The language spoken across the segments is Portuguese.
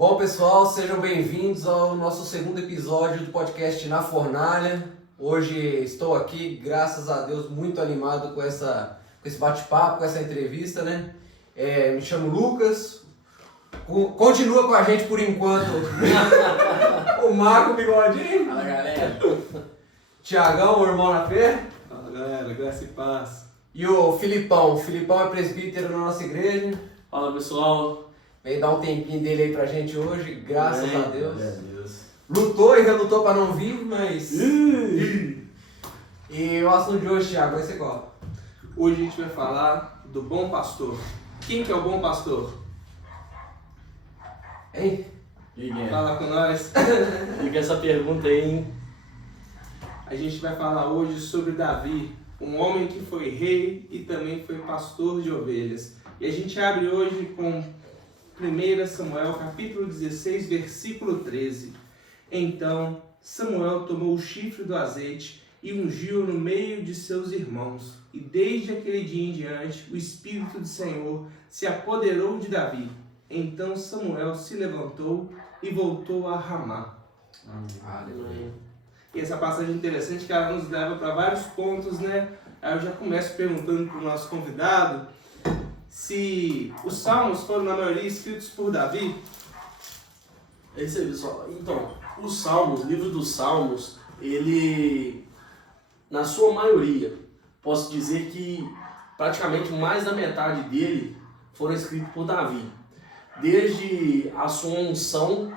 Bom, pessoal, sejam bem-vindos ao nosso segundo episódio do podcast Na Fornalha. Hoje estou aqui, graças a Deus, muito animado com esse bate-papo, com essa entrevista, né? Me chamo Lucas. Continua com a gente por enquanto o Marco Bigodinho. Fala, galera. Tiagão, o irmão na fé. Fala, galera, graça e paz. E o Filipão. O Filipão é presbítero na nossa igreja. Fala, pessoal. Veio dar um tempinho dele aí pra gente hoje, graças a Deus. Glória a Deus. Lutou e relutou pra não vir, mas... E o assunto de hoje, Thiago, vai ser qual? Hoje a gente vai falar do bom pastor. Quem que é o bom pastor? Hein? Fala com nós. Fica essa pergunta aí, hein? A gente vai falar hoje sobre Davi, um homem que foi rei e também foi pastor de ovelhas. E a gente abre hoje com 1 Samuel, capítulo 16, versículo 13. Então Samuel tomou o chifre do azeite e ungiu no meio de seus irmãos. E desde aquele dia em diante, o Espírito do Senhor se apoderou de Davi. Então Samuel se levantou e voltou a Ramá. Aleluia. E essa passagem é interessante que ela nos leva para vários pontos, né? Aí eu já começo perguntando para o nosso convidado se os salmos foram, na maioria, escritos por Davi. É isso aí, pessoal. Então, os Salmos, o livro dos Salmos, ele, na sua maioria, posso dizer que praticamente mais da metade dele foram escritos por Davi. Desde a sua unção,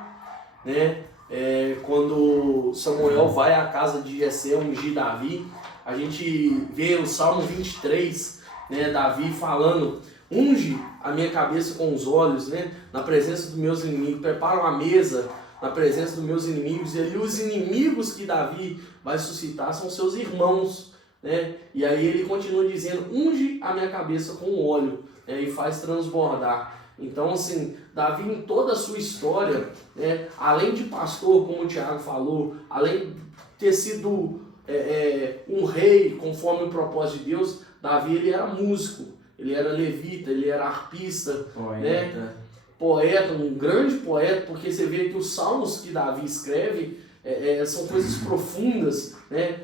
né? Quando Samuel vai à casa de Jessé ungir Davi, a gente vê o Salmo 23, né? Davi falando: unge a minha cabeça com os olhos, né? Na presença dos meus inimigos, prepara uma mesa na presença dos meus inimigos. E ali os inimigos que Davi vai suscitar são seus irmãos, né? E aí ele continua dizendo: unge a minha cabeça com óleo, né? E faz transbordar. Então, assim, Davi, em toda a sua história, né, além de pastor, como o Tiago falou, além de ter sido um rei conforme o propósito de Deus, Davi ele era músico, ele era levita, ele era arpista, né? Poeta, um grande poeta, porque você vê que os salmos que Davi escreve são coisas profundas, né?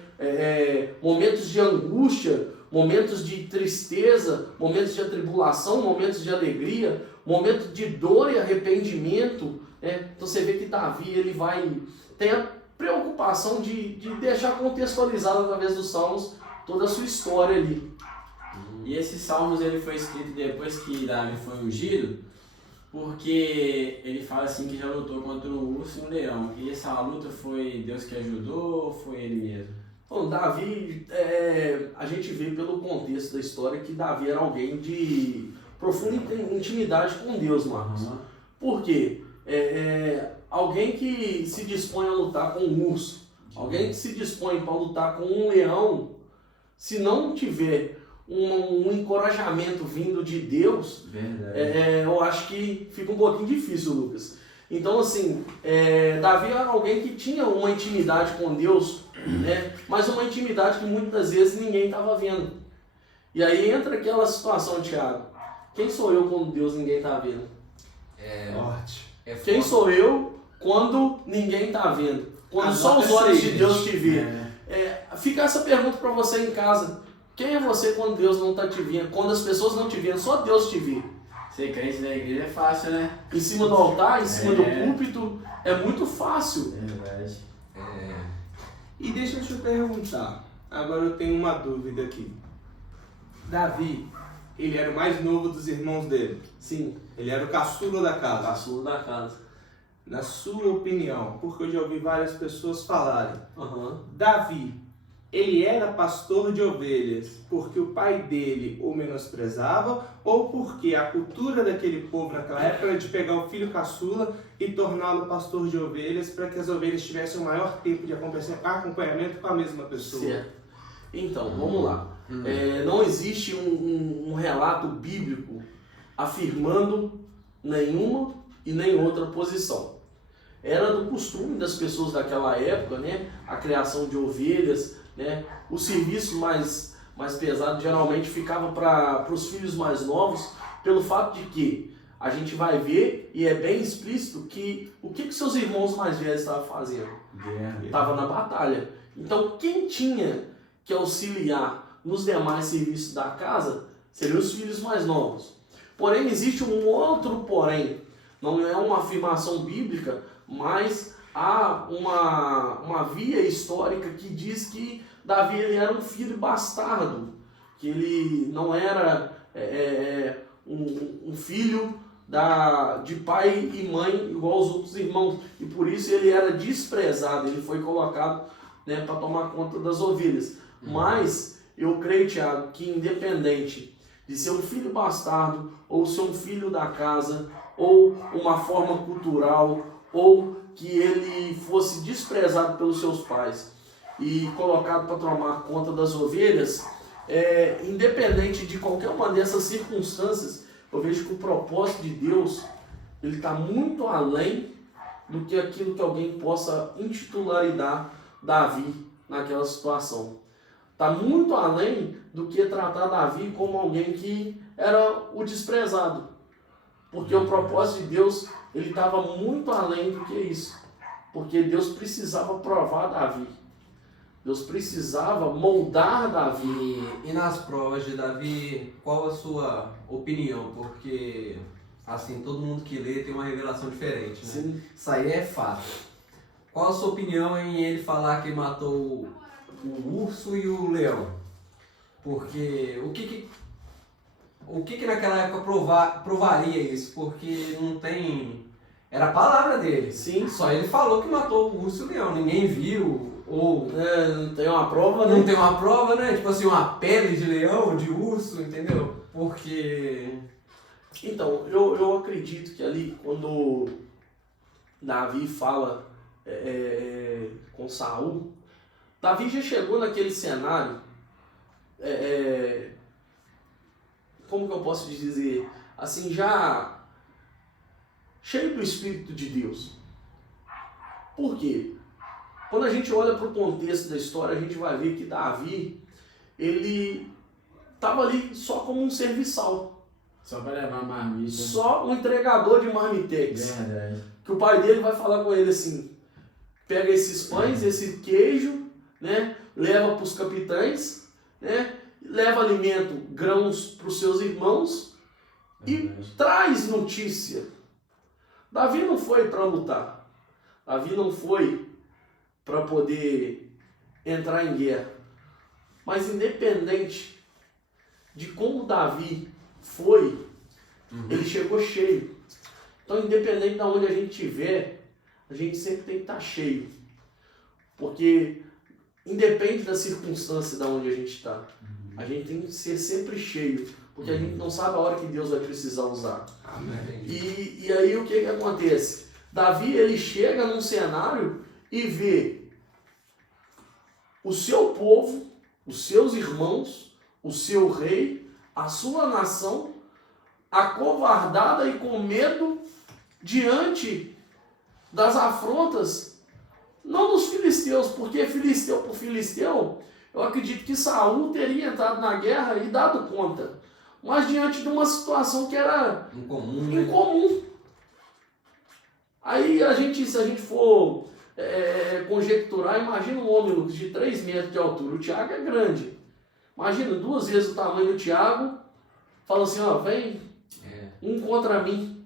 Momentos de angústia, momentos de tristeza, momentos de atribulação, momentos de alegria, momentos de dor e arrependimento, né? Então você vê que Davi ele tem a preocupação de deixar contextualizado através dos salmos toda a sua história ali. E esses salmos ele foi escrito depois que Davi foi ungido, porque ele fala assim que já lutou contra um urso e um leão. E essa luta foi Deus que ajudou ou foi ele mesmo? Bom, Davi, a gente vê pelo contexto da história que Davi era alguém de profunda intimidade com Deus, Marcos. Por quê? Alguém que se dispõe a lutar com um urso, alguém que se dispõe para lutar com um leão, se não tiver um encorajamento vindo de Deus, eu acho que fica um pouquinho difícil, Lucas. Então, assim, Davi era alguém que tinha uma intimidade com Deus, né? Mas uma intimidade que muitas das vezes ninguém estava vendo. E aí entra aquela situação, Thiago: quem sou eu quando Deus ninguém está vendo? Forte. Quem sou eu quando ninguém está vendo? Quando só os olhos de Deus te vê. Fica essa pergunta para você em casa: quem é você quando Deus não está te vendo? Quando as pessoas não te vendo, só Deus te vê. Ser crente na igreja é fácil, né? Em cima do altar, em cima do púlpito, é muito fácil. É verdade. E deixa eu te perguntar, agora eu tenho uma dúvida aqui. Davi, ele era o mais novo dos irmãos dele. Sim, Ele era o caçula da casa. caçula da casa. Na sua opinião, porque eu já ouvi várias pessoas falarem, Aham. Davi, ele era pastor de ovelhas porque o pai dele o menosprezava ou porque a cultura daquele povo naquela época era de pegar o filho caçula e torná-lo pastor de ovelhas para que as ovelhas tivessem o maior tempo de acompanhamento com a mesma pessoa? Certo. Então, vamos lá. Não existe um relato bíblico afirmando nenhuma e nem outra posição. Era do costume das pessoas daquela época, né? A criação de ovelhas, né? O serviço mais pesado geralmente ficava para os filhos mais novos, pelo fato de que a gente vai ver, e é bem explícito, que o que seus irmãos mais velhos estavam fazendo? Guerra. Estava na batalha. Então, quem tinha que auxiliar nos demais serviços da casa seriam os filhos mais novos. Porém, existe um outro porém. Não é uma afirmação bíblica, mas há uma via histórica que diz que Davi ele era um filho bastardo, que ele não era um filho de pai e mãe igual aos outros irmãos, e por isso ele era desprezado, ele foi colocado, né, para tomar conta das ovelhas. Mas eu creio, Tiago, que independente de ser um filho bastardo, ou ser um filho da casa, ou uma forma cultural, ou que ele fosse desprezado pelos seus pais e colocado para tomar conta das ovelhas, independente de qualquer uma dessas circunstâncias, eu vejo que o propósito de Deus ele está muito além do que aquilo que alguém possa intitularidar Davi naquela situação. Está muito além do que tratar Davi como alguém que era o desprezado. Porque o propósito de Deus ele estava muito além do que isso. Porque Deus precisava provar Davi. Deus precisava moldar Davi. E nas provas de Davi, qual a sua opinião? Porque, assim, todo mundo que lê tem uma revelação diferente, né? Sim. Isso aí é fato. Qual a sua opinião em ele falar que matou o urso e o leão? Porque o que naquela época provaria isso? Porque não tem... Era a palavra dele. Sim. Só ele falou que matou o urso e o leão. Ninguém viu, ou... Não tem uma prova, né? Não tem uma prova, né? Tipo assim, uma pele de leão, de urso, entendeu? Porque... Então, eu acredito que ali, quando Davi fala com Saul, Davi já chegou naquele cenário, como que eu posso dizer, assim, já cheio do Espírito de Deus. Por quê? Quando a gente olha para o contexto da história, a gente vai ver que Davi, ele estava ali só como um serviçal. Só para levar marmita. Só um entregador de marmitex. Verdade. Que o pai dele vai falar com ele assim, pega esses pães, esse queijo, né, leva para os capitães, né, leva alimento, grãos para os seus irmãos e traz notícia. Davi não foi para lutar. Davi não foi para poder entrar em guerra. Mas independente de como Davi foi, ele chegou cheio. Então, independente de onde a gente estiver, a gente sempre tem que estar cheio. Porque independe da circunstância de onde a gente está. A gente tem que ser sempre cheio. Porque a gente não sabe a hora que Deus vai precisar usar. Amém. E aí o que acontece? Davi ele chega num cenário e vê o seu povo, os seus irmãos, o seu rei, a sua nação acovardada e com medo diante das afrontas, não dos filisteus, porque filisteu por filisteu, eu acredito que Saul teria entrado na guerra e dado conta, mas diante de uma situação que era incomum. Aí se a gente for conjecturar, imagina um homem, Lucas, de 3 metros de altura, o Tiago é grande, imagina 2 vezes o tamanho do Tiago, fala assim, ó, vem um contra mim,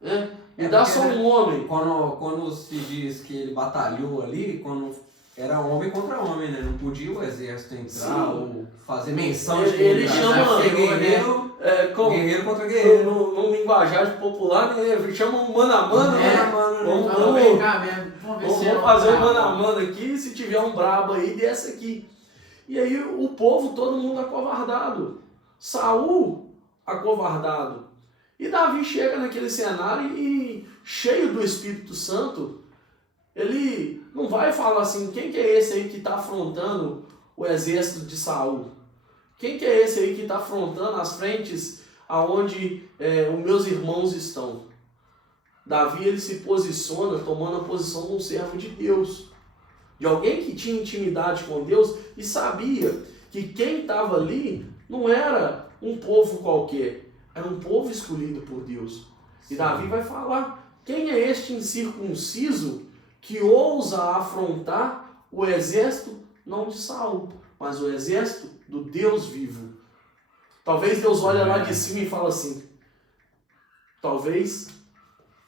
né? Me dá só um homem. Quando se diz que ele batalhou ali, quando era homem contra homem, né? Não podia o exército entrar ou fazer menção de ele chama guerreiro contra guerreiro. No linguajar popular, né? Ele chama um mano a mano, né? Vamos fazer um mano a mano aqui, se tiver um brabo aí, desce aqui. E aí o povo, todo mundo acovardado. Saul acovardado. E Davi chega naquele cenário e, cheio do Espírito Santo, ele não vai falar assim, quem que é esse aí que está afrontando o exército de Saul? Quem que é esse aí que está afrontando as frentes aonde os meus irmãos estão? Davi ele se posiciona tomando a posição de um servo de Deus, de alguém que tinha intimidade com Deus e sabia que quem estava ali não era um povo qualquer, era um povo escolhido por Deus. E Davi vai falar, quem é este incircunciso que ousa afrontar o exército, não de Saul, mas o exército do Deus vivo? Talvez Deus olhe lá de cima e fala assim, talvez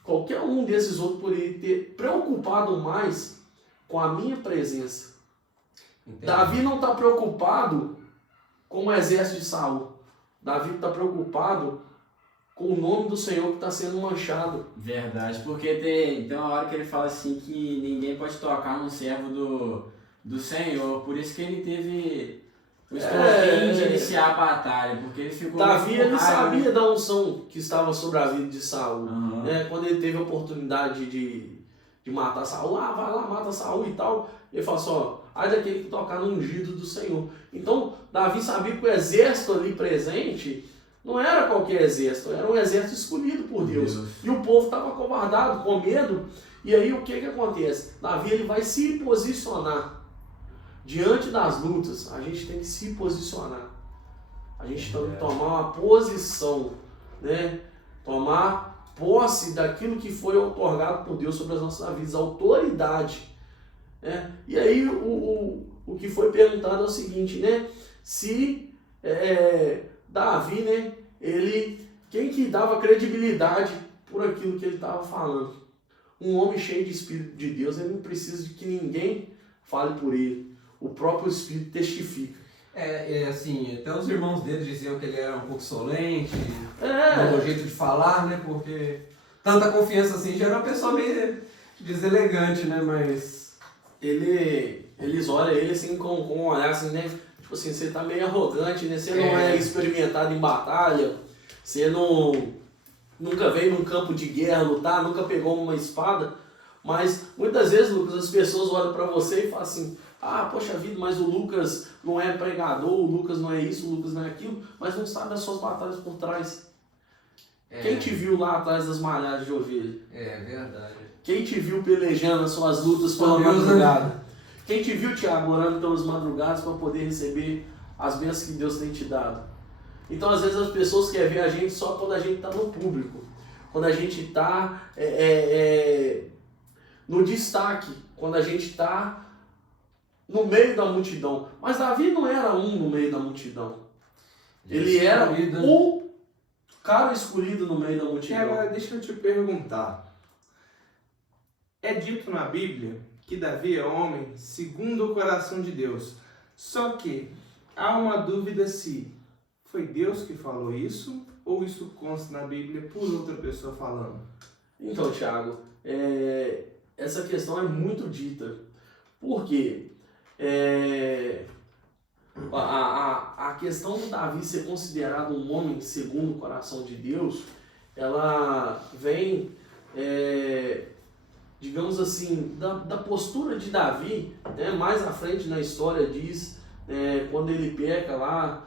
qualquer um desses outros poderia ter preocupado mais com a minha presença. Entendi. Davi não está preocupado com o exército de Saul. Davi está preocupado com o nome do Senhor que está sendo manchado. Verdade, porque tem uma hora que ele fala assim que ninguém pode tocar num servo do Senhor, por isso que ele teve o estopim de iniciar a batalha, porque ele ficou... Davi, com ele raiva, sabia né? da unção que estava sobre a vida de Saul. Aham. Né? Quando ele teve a oportunidade de matar Saul, vai lá, mata Saul e tal. Ele fala assim, ó, ai daquele que tocar no ungido do Senhor. Então, Davi sabia que o exército ali presente não era qualquer exército, era um exército escolhido por Deus. E o povo estava acovardado, com medo. E aí o que acontece? Davi ele vai se posicionar diante das lutas. A gente tem que se posicionar. A gente tem que tomar uma posição, né? Tomar posse daquilo que foi otorgado por Deus sobre as nossas vidas, autoridade. Né? E aí o que foi perguntado é o seguinte, né? Se Davi, né? Quem que dava credibilidade por aquilo que ele estava falando? Um homem cheio de Espírito de Deus, ele não precisa de que ninguém fale por ele. O próprio Espírito testifica. Assim, até os irmãos dele diziam que ele era um pouco solente, É. no jeito de falar, né? Porque tanta confiança assim já era uma pessoa meio deselegante, né? Mas Eles olham ele assim com um olhar assim, né? Tipo assim, você tá meio arrogante, né? Você não é experimentado em batalha, você nunca veio num campo de guerra lutar, nunca pegou uma espada. Mas muitas vezes, Lucas, as pessoas olham para você e falam assim, ah, poxa vida, mas o Lucas não é pregador, o Lucas não é isso, o Lucas não é aquilo, mas não sabe as suas batalhas por trás. Quem te viu lá atrás das malhadas de ovelha? É verdade. Quem te viu pelejando as suas lutas pela Deus, madrugada? Quem te viu, Tiago, orando pelas madrugadas para poder receber as bênçãos que Deus tem te dado? Então, às vezes, as pessoas querem ver a gente só quando a gente está no público, quando a gente está no destaque, quando a gente está no meio da multidão. Mas Davi não era um no meio da multidão. Ele era o cara escolhido no meio da E multidão. agora deixa eu te perguntar. É dito na Bíblia que Davi é homem segundo o coração de Deus. Só que há uma dúvida se foi Deus que falou isso ou isso consta na Bíblia por outra pessoa falando. Então, Tiago, essa questão é muito dita. Por quê? A questão do Davi ser considerado um homem segundo o coração de Deus, ela vem, digamos assim, da postura de Davi, né? Mais à frente na história diz, quando ele peca lá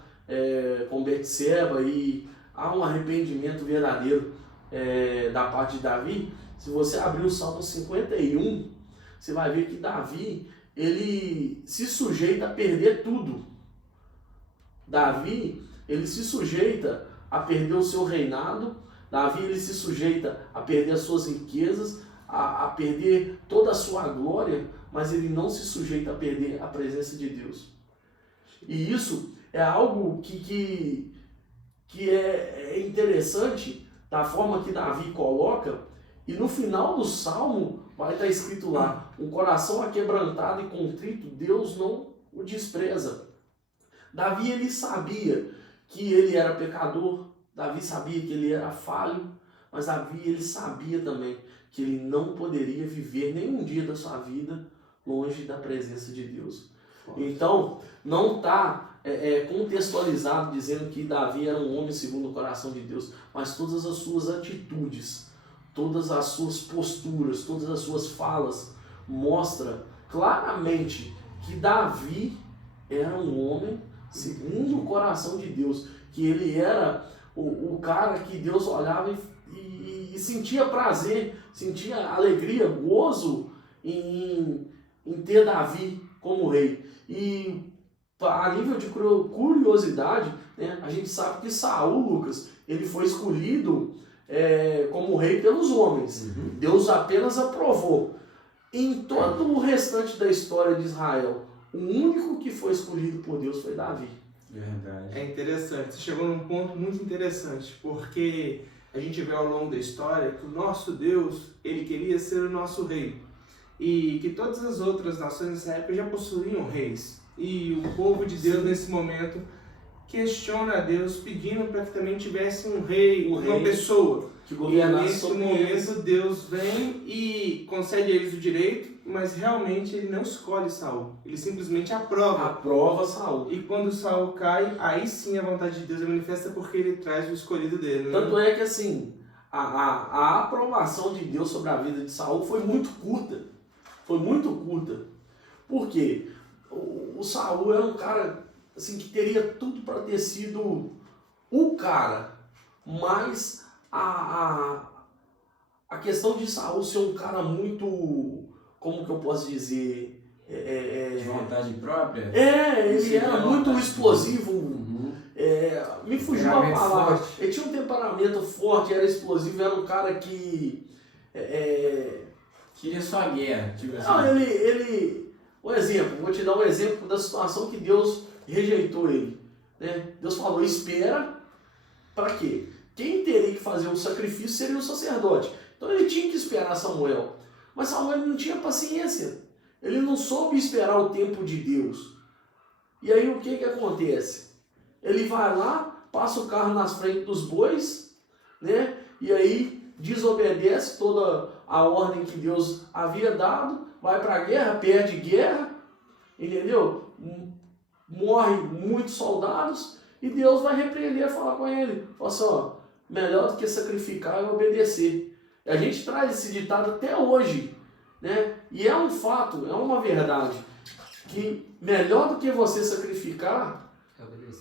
com Betseba e há um arrependimento verdadeiro da parte de Davi. Se você abrir o Salmo 51, você vai ver que Davi, ele se sujeita a perder tudo. Davi, ele se sujeita a perder o seu reinado. Davi, ele se sujeita a perder as suas riquezas, a perder toda a sua glória, mas ele não se sujeita a perder a presença de Deus. E isso é algo que é interessante da forma que Davi coloca, e no final do Salmo vai estar escrito lá, um coração aquebrantado e contrito, Deus não o despreza. Davi, ele sabia que ele era pecador, Davi sabia que ele era falho, mas Davi, ele sabia também que ele não poderia viver nenhum dia da sua vida longe da presença de Deus. Então, não está contextualizado dizendo que Davi era um homem segundo o coração de Deus, mas todas as suas atitudes, todas as suas posturas, todas as suas falas mostram claramente que Davi era um homem segundo o coração de Deus, que ele era o cara que Deus olhava e sentia prazer, sentia alegria, gozo em ter Davi como rei. E a nível de curiosidade, né? A gente sabe que Saul, Lucas, ele foi escolhido como rei pelos homens. Deus apenas aprovou. Em todo o restante da história de Israel, o único que foi escolhido por Deus foi Davi. Verdade. É interessante, você chegou num ponto muito interessante, porque a gente vê ao longo da história que o nosso Deus, ele queria ser o nosso rei. E que todas as outras nações nessa época já possuíam reis. E o povo de Deus, nesse momento, questiona a Deus, pedindo para que também tivesse um rei, uma pessoa. Que E governasse nesse sobre eles. momento Deus vem e concede a eles o direito, mas realmente ele não escolhe Saul. Ele simplesmente aprova. Aprova Saul. E quando Saul cai, aí sim a vontade de Deus é manifesta porque ele traz o escolhido dele. Né? Tanto é que assim, a aprovação de Deus sobre a vida de Saul foi muito curta. Foi muito curta. Por quê? O Saul era um cara assim, que teria tudo para ter sido o cara, mas a questão de Saul ser um cara muito, como que eu posso dizer? De vontade própria? Ele era muito explosivo. Me fugiu a Temperamento palavra. forte. Ele tinha um temperamento forte, era explosivo, era um cara que. Queria só a guerra. Tipo assim. Não, um exemplo, vou te dar um exemplo da situação que Deus rejeitou ele. Né? Deus falou: espera, para quê? Quem teria que fazer o sacrifício seria o sacerdote. Então ele tinha que esperar Samuel. Mas Samuel não tinha paciência. Ele não soube esperar o tempo de Deus. E aí o que acontece? Ele vai lá, passa o carro nas frente dos bois, né? E aí desobedece toda a ordem que Deus havia dado, vai para a guerra, perde guerra, entendeu? Morre muitos soldados e Deus vai repreender, falar com ele. Fala assim, ó, melhor do que sacrificar é obedecer. E a gente traz esse ditado até hoje, né? E é um fato, é uma verdade, que melhor do que você sacrificar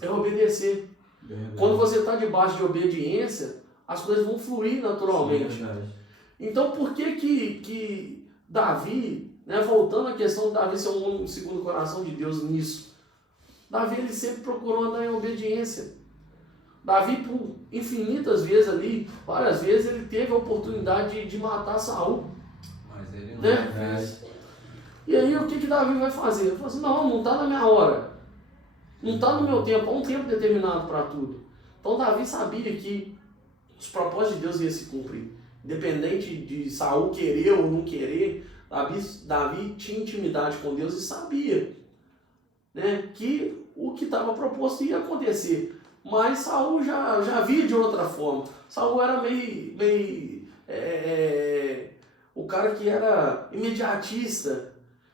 é obedecer. Verdade. Quando você está debaixo de obediência, as coisas vão fluir naturalmente. Sim, verdade. Então, por que Davi, né, voltando à questão de Davi ser um homem segundo o coração de Deus nisso, Davi ele sempre procurou andar em obediência. Davi, por infinitas vezes ali, várias vezes, ele teve a oportunidade de matar Saul. Mas ele não Né? fez. E aí, o que Davi vai fazer? Ele fala assim, não está na minha hora. Não está no meu tempo, há um tempo determinado para tudo. Então, Davi sabia que os propósitos de Deus iam se cumprir. Independente de Saul querer ou não querer, Davi tinha intimidade com Deus e sabia, né, que o que estava proposto ia acontecer. Mas Saul já via de outra forma. Saul era meio o cara que era imediatista,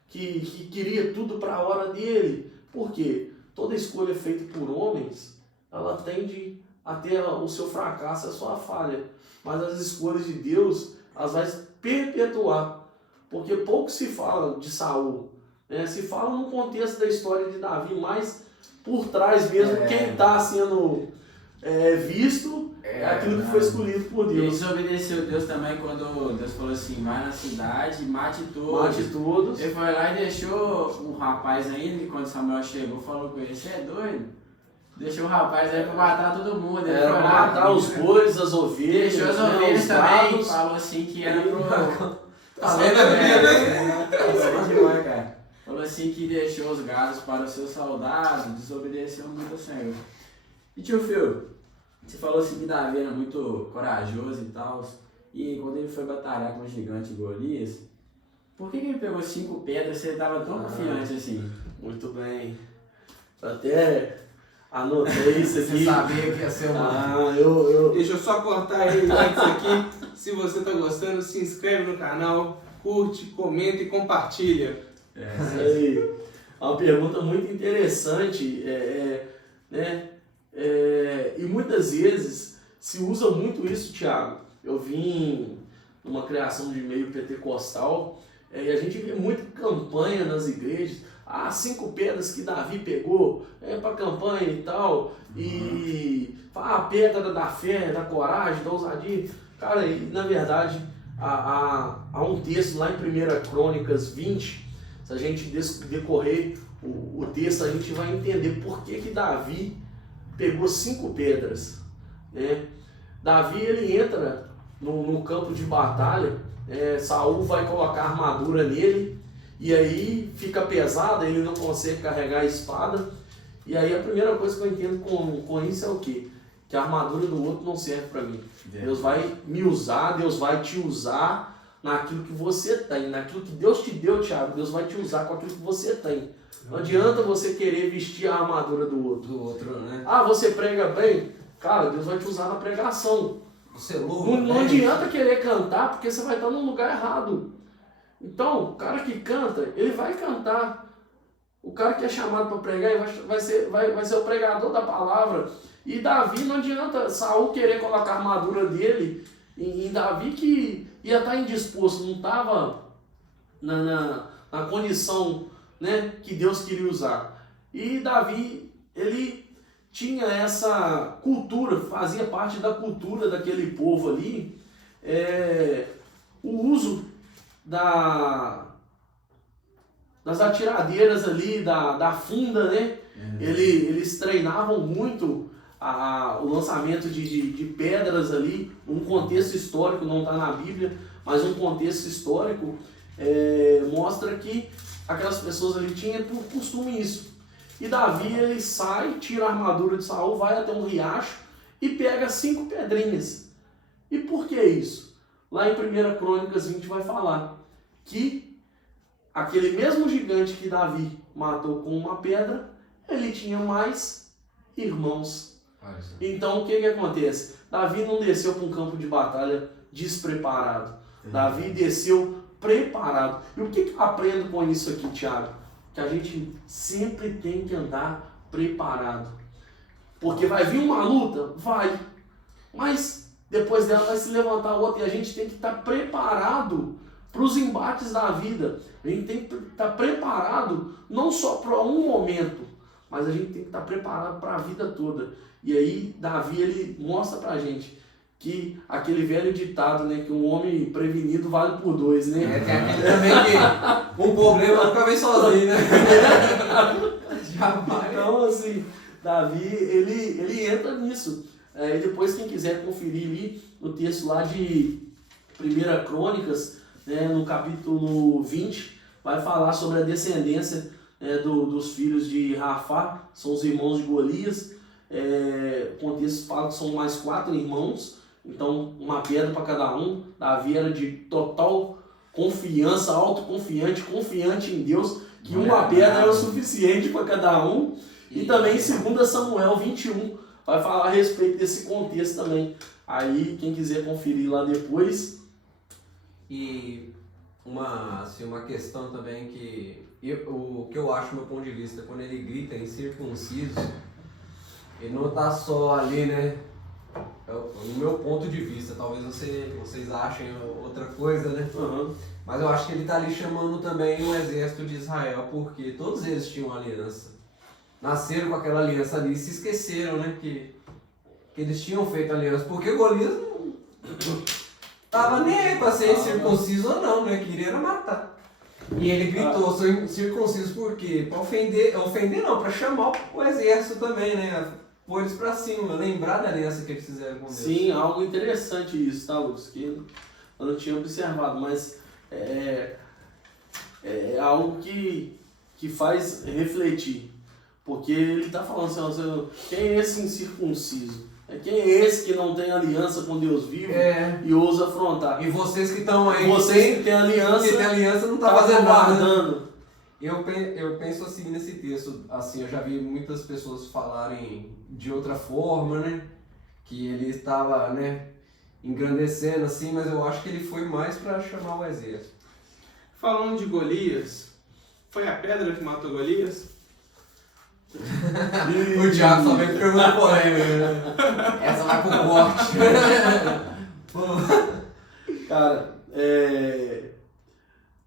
que queria tudo para a hora dele. Por quê? Toda escolha feita por homens, ela tende a ter o seu fracasso, a sua falha. Mas as escolhas de Deus, elas vão perpetuar. Porque pouco se fala de Saul, né? Se fala no contexto da história de Davi, mas por trás mesmo, quem está sendo visto é aquilo que foi escolhido por Ele Deus. desobedeceu Deus também quando Deus falou assim, vai na cidade, mate todos. Mate todos. Ele foi lá e deixou um rapaz ainda, que quando Samuel chegou, falou com ele, você é doido? Deixou o rapaz aí pra matar todo mundo. Ele Era foi pra lá, matar os bois, as ovelhas, deixou as né, ovelhas os também, gados. falou assim que era pro... Cara. Falou assim que deixou os gados para os seus soldados, desobedeceu muito ao Senhor. E tio Phil, você falou assim que Davi era muito corajoso e tal, e quando ele foi batalhar com o gigante Golias, por que ele pegou 5 pedras se ele estava tão confiante assim? Muito bem. Até anotei isso aqui. Você sabia que ia ser uma... Deixa eu só cortar ele antes aqui. Se você tá gostando, se inscreve no canal, curte, comenta e compartilha. É uma pergunta muito interessante, né? E muitas vezes se usa muito isso, Thiago. Eu vim numa criação de meio pentecostal e a gente vê muita campanha nas igrejas. 5 pedras que Davi pegou para campanha e tal. E a pedra da fé, da coragem, da ousadia. Cara, e, na verdade, há um texto lá em 1 Crônicas 20. Se a gente decorrer o texto, a gente vai entender por que Davi pegou 5 pedras, né? Davi ele entra no campo de batalha, Saul vai colocar armadura nele, e aí fica pesado, ele não consegue carregar a espada, e aí a primeira coisa que eu entendo com isso é o quê? Que a armadura do outro não serve para mim. Deus vai me usar, Deus vai te usar naquilo que você tem, naquilo que Deus te deu, Thiago, Deus vai te usar com aquilo que você tem. Não adianta você querer vestir a armadura do outro. Do outro, né? Ah, você prega bem? Cara, Deus vai te usar na pregação. Você louva. Não adianta querer cantar porque você vai estar num lugar errado. Então, o cara que canta, ele vai cantar. O cara que é chamado para pregar, ele vai ser o pregador da palavra. E Davi, não adianta Saul querer colocar a armadura dele em Davi, que ia estar indisposto, não estava na condição, né, que Deus queria usar. E Davi, ele tinha essa cultura, fazia parte da cultura daquele povo ali, o uso das atiradeiras ali, da funda, né? Eles treinavam muito o lançamento de pedras ali, um contexto histórico, não está na Bíblia, mas um contexto histórico mostra que aquelas pessoas ali tinham por costume isso. E Davi, ele sai, tira a armadura de Saul, vai até um riacho e pega 5 pedrinhas. E por que isso? Lá em 1 Crônicas 20 vai falar que aquele mesmo gigante que Davi matou com uma pedra, ele tinha mais irmãos. Então o que acontece? Davi não desceu para um campo de batalha despreparado. Davi desceu preparado. E o que eu aprendo com isso aqui, Thiago? Que a gente sempre tem que andar preparado. Porque vai vir uma luta? Vai. Mas depois dela vai se levantar outra, e a gente tem que estar preparado para os embates da vida. A gente tem que estar preparado não só para um momento, mas a gente tem que estar preparado para a vida toda. E aí Davi, ele mostra para a gente que aquele velho ditado, né, que um homem prevenido vale por 2, né? Tem aquele também que um problema nunca vem sozinho, né? Jamais. Então, assim, Davi, ele entra nisso. E depois, quem quiser conferir ali o texto lá de 1 Crônicas, né, no capítulo 20, vai falar sobre a descendência dos filhos de Rafá, são os irmãos de Golias. O contexto fala que são mais 4 irmãos, então uma pedra para cada um. Davi era de total confiança, autoconfiante, confiante em Deus, que uma pedra era o suficiente para cada um. E também em 2 Samuel 21 vai falar a respeito desse contexto também. Aí quem quiser conferir lá depois. E uma questão também o que eu acho do meu ponto de vista, quando ele grita em circunciso, ele não está só ali, né? No meu ponto de vista, talvez vocês achem outra coisa, né? Uhum. Mas eu acho que ele está ali chamando também o exército de Israel, porque todos eles tinham aliança. Nasceram com aquela aliança ali e se esqueceram, né? Que eles tinham feito aliança. Porque Golias não tava nem aí para ser circunciso ou não, né? Queria era matar. E ele gritou, sou circunciso por quê? Para ofender não, para chamar o exército também, né? Pôr eles para cima, lembrar da aliança que eles fizeram com Deus. Sim, algo interessante isso, tá, Lucas? Que eu não tinha observado, mas é algo que faz refletir. Porque ele está falando assim, quem é esse incircunciso? Quem é esse que não tem aliança com Deus vivo e ousa afrontar? E vocês que estão aí, vocês que têm aliança, não está fazendo nada. Guardando. Eu penso assim nesse texto, assim, eu já vi muitas pessoas falarem de outra forma, né? Que ele estava, né, engrandecendo assim, mas eu acho que ele foi mais para chamar o exército. Falando de Golias, foi a pedra que matou Golias? O Thiago só vem pergunta polêmica. Essa vai pro corte. Cara,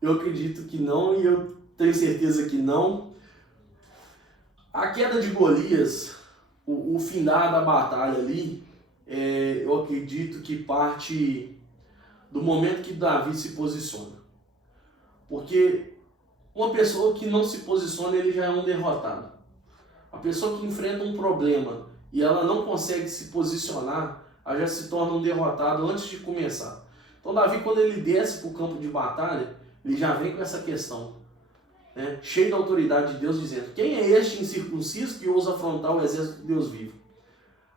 eu acredito que não, e eu tenho certeza que não. A queda de Golias, o findar da batalha ali, eu acredito que parte do momento que Davi se posiciona. Porque uma pessoa que não se posiciona, ele já é um derrotado. A pessoa que enfrenta um problema e ela não consegue se posicionar, ela já se torna um derrotado antes de começar. Então Davi, quando ele desce para o campo de batalha, ele já vem com essa questão, né? Cheio da autoridade de Deus, dizendo: quem é este incircunciso que ousa afrontar o exército de Deus vivo?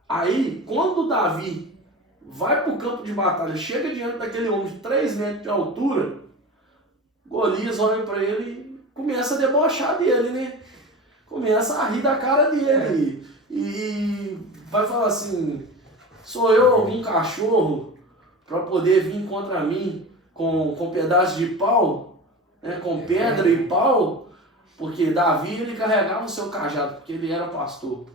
Aí, quando Davi vai para o campo de batalha, chega diante daquele homem de 3 metros de altura, Golias olha para ele e começa a debochar dele, né? Começa a rir da cara dele. E vai falar assim: sou eu algum cachorro para poder vir contra mim com pedaço de pau, né? Com pedra e pau? Porque Davi, ele carregava o seu cajado, porque ele era pastor.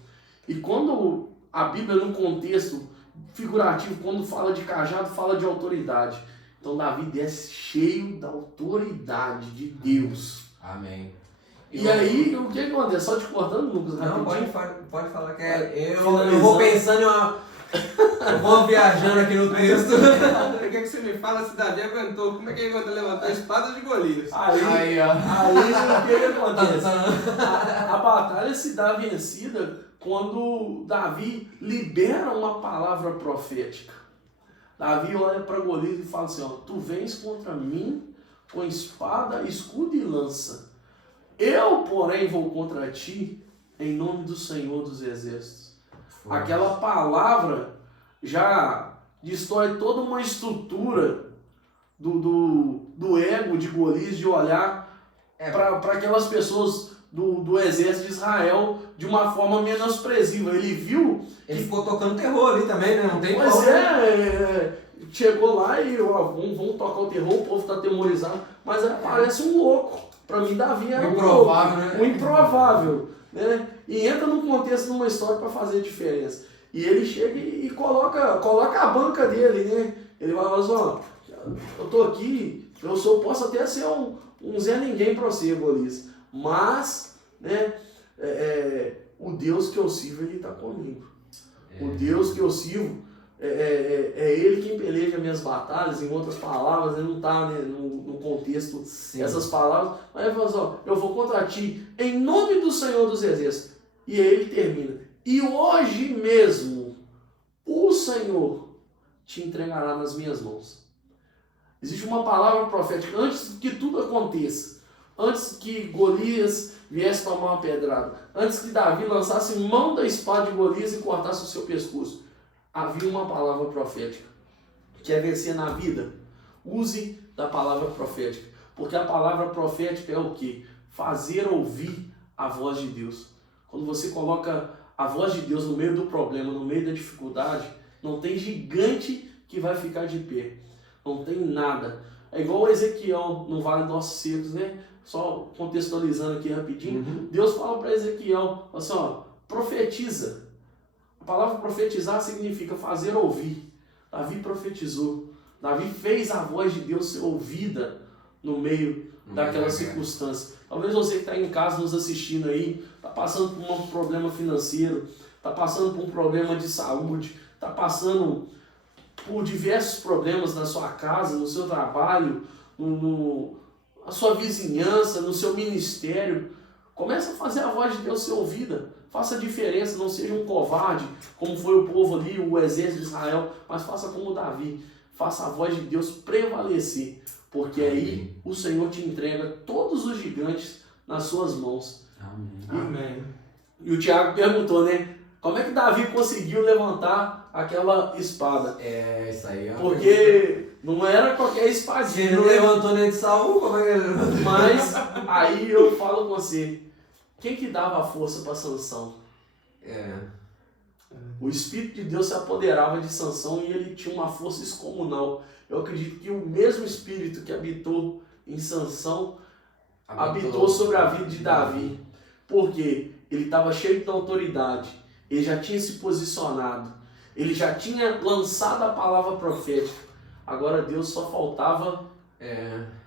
E quando a Bíblia, num contexto figurativo, quando fala de cajado, fala de autoridade. Então Davi desce cheio da autoridade de Deus. Amém. E aí, o que acontece? Só te cortando, Lucas, Não, rapidinho. pode falar que eu vou pensando em uma... Eu vou viajando aqui no texto. Eu quero que você me fala se Davi aguentou. Como é que ele aguentou levantar a espada de Golias? Aí, ó. o que acontece? A batalha se dá vencida quando Davi libera uma palavra profética. Davi olha para Golias e fala assim: ó, tu vens contra mim com espada, escudo e lança. Eu, porém, vou contra ti em nome do Senhor dos Exércitos. Aquela palavra já destrói toda uma estrutura do ego de Golias, de olhar para aquelas pessoas do exército de Israel de uma forma menosprezível. Ele viu... Ele ficou tocando terror ali também, né? Não tem Pois como. Chegou lá e vamos tocar o terror, o povo está atemorizado, mas parece um louco. Para mim, Davi era improvável, né? Um improvável, né? E entra no contexto de uma história para fazer diferença. E ele chega e coloca a banca dele, né? Ele vai falar assim: ó, eu tô aqui, posso até ser um Zé Ninguém para você, Golias, mas, né, o Deus que eu sirvo, ele está comigo. O Deus que eu sirvo, é ele quem peleja minhas batalhas. Em outras palavras, ele não está, né, no contexto dessas palavras, mas ele fala assim: ó, eu vou contra ti em nome do Senhor dos Exércitos. E aí ele termina: e hoje mesmo o Senhor te entregará nas minhas mãos. Existe uma palavra profética antes que tudo aconteça, antes que Golias viesse tomar uma pedrada, antes que Davi lançasse mão da espada de Golias e cortasse o seu pescoço. Havia uma palavra profética. Quer vencer na vida? Use da palavra profética. Porque a palavra profética é o quê? Fazer ouvir a voz de Deus. Quando você coloca a voz de Deus no meio do problema, no meio da dificuldade, não tem gigante que vai ficar de pé. Não tem nada. É igual o Ezequiel no Vale dos Ossos Secos, né? Só contextualizando aqui rapidinho. Deus fala para Ezequiel, assim, ó, profetiza. A palavra profetizar significa fazer ouvir. Davi profetizou. Davi fez a voz de Deus ser ouvida no meio daquela circunstância. Talvez você que está em casa nos assistindo aí, está passando por um problema financeiro, está passando por um problema de saúde, está passando por diversos problemas na sua casa, no seu trabalho, na sua vizinhança, no seu ministério. Comece a fazer a voz de Deus ser ouvida. Faça a diferença, não seja um covarde, como foi o povo ali, o exército de Israel, mas faça como Davi. Faça a voz de Deus prevalecer, porque aí o Senhor te entrega todos os gigantes nas suas mãos. Amém. E o Tiago perguntou, né? Como é que Davi conseguiu levantar aquela espada? Isso aí. Porque não era qualquer espadinha. Se ele não levantou nem de Saul, como é que ele levantou? Mas aí eu falo com você, quem que dava a força para Sansão? O Espírito de Deus se apoderava de Sansão e ele tinha uma força excomunal. Eu acredito que o mesmo Espírito que habitou em Sansão habitou sobre a vida de Davi. Porque ele estava cheio de autoridade, ele já tinha se posicionado, ele já tinha lançado a palavra profética. Agora Deus só faltava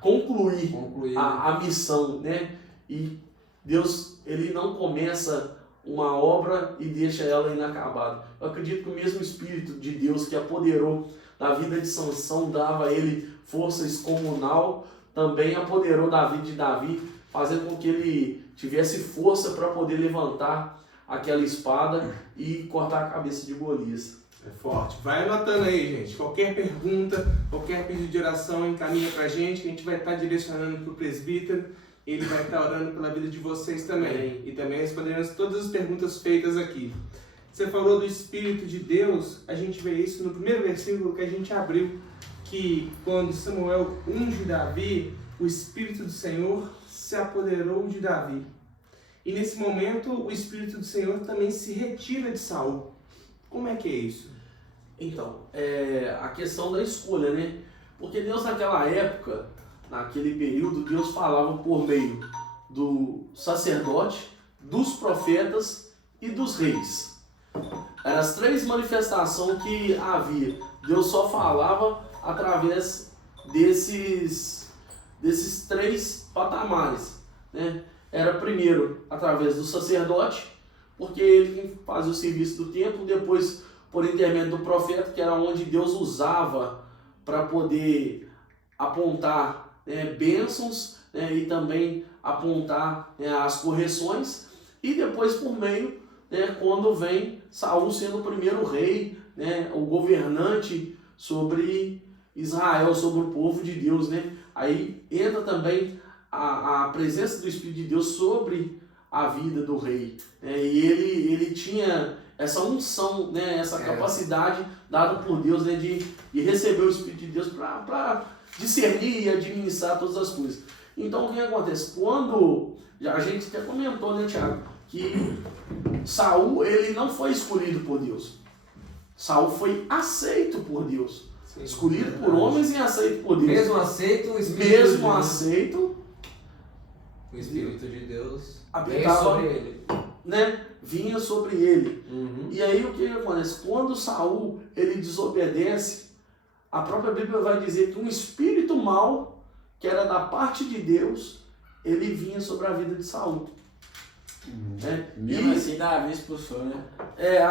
concluir a missão, né? E Deus, ele não começa uma obra e deixa ela inacabada. Eu acredito que o mesmo Espírito de Deus que apoderou na vida de Sansão, dava a ele força excomunal, também apoderou da vida de Davi, fazendo com que ele tivesse força para poder levantar aquela espada e cortar a cabeça de Golias. É forte. Vai anotando aí, gente. Qualquer pergunta, qualquer pedido de oração, encaminha pra gente, que a gente vai estar direcionando pro presbítero. Ele vai estar orando pela vida de vocês também. E também respondendo todas as perguntas feitas aqui. Você falou do Espírito de Deus, a gente vê isso no primeiro versículo que a gente abriu, que quando Samuel unge Davi, o Espírito do Senhor se apoderou de Davi. E nesse momento, o Espírito do Senhor também se retira de Saul. Como é que é isso? Então, a questão da escolha, né? Porque Deus naquela época, naquele período, Deus falava por meio do sacerdote, dos profetas e dos reis. Eram as três manifestações que havia. Deus só falava através desses três patamares, né? Era primeiro através do sacerdote, porque ele fazia o serviço do templo, depois por intermédio do profeta, que era onde Deus usava para poder apontar, né, bênçãos, né, e também apontar, né, as correções, e depois por meio, né, quando vem Saul sendo o primeiro rei, né, o governante sobre Israel, sobre o povo de Deus, né? Aí entra também a presença do Espírito de Deus sobre a vida do rei, né? E ele tinha essa unção, né, essa capacidade dada por Deus, né, de receber o Espírito de Deus para discernir e administrar todas as coisas. Então o que acontece? Quando a gente até comentou, né, Tiago, que Saul ele não foi escolhido por Deus. Saul foi aceito por Deus. Sim, escolhido por homens e aceito por Deus. Mesmo aceito, o Espírito o Espírito de Deus habitava sobre ele, né? Vinha sobre ele. Uhum. E aí o que acontece? Quando Saul ele desobedece, a própria Bíblia vai dizer que um espírito mau, que era da parte de Deus, ele vinha sobre a vida de Saul. Mesmo assim, Davi expulsou, né?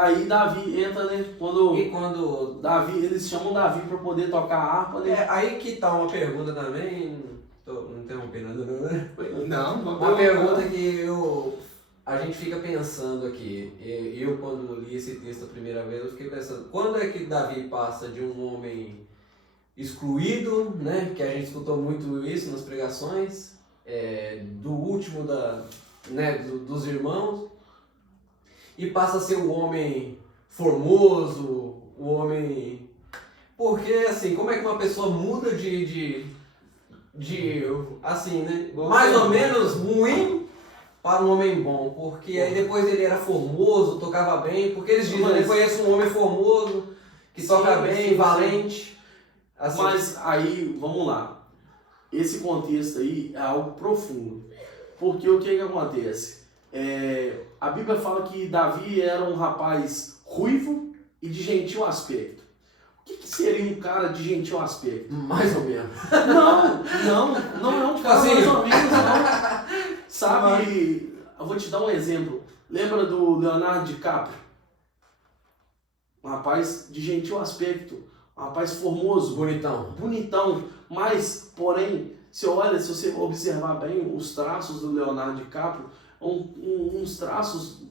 Aí Davi entra, né? Quando Davi, eles chamam Davi para poder tocar a harpa, né? aí que tá uma pergunta também, não interrompendo, né? Não, Uma pergunta que a gente fica pensando aqui. Eu, quando li esse texto a primeira vez, eu fiquei pensando, quando é que Davi passa de um homem excluído, né? Que a gente escutou muito isso nas pregações, do último dos irmãos, e passa a ser o homem formoso, o homem... Porque, assim, como é que uma pessoa muda de assim, né? Mais ou menos ruim para um homem bom, porque aí depois ele era formoso, tocava bem, porque eles dizem, eu conheço um homem formoso, que toca bem, valente. Assim. Mas aí, vamos lá, esse contexto aí é algo profundo, porque o que acontece? A Bíblia fala que Davi era um rapaz ruivo e de gentil aspecto. O que seria um cara de gentil aspecto? Mais ou menos. Não é um cara mais ou menos, não. Sabe, eu vou te dar um exemplo. Lembra do Leonardo DiCaprio? Um rapaz de gentil aspecto, um rapaz formoso. Bonitão. Mas, porém, se você observar bem os traços do Leonardo DiCaprio, uns traços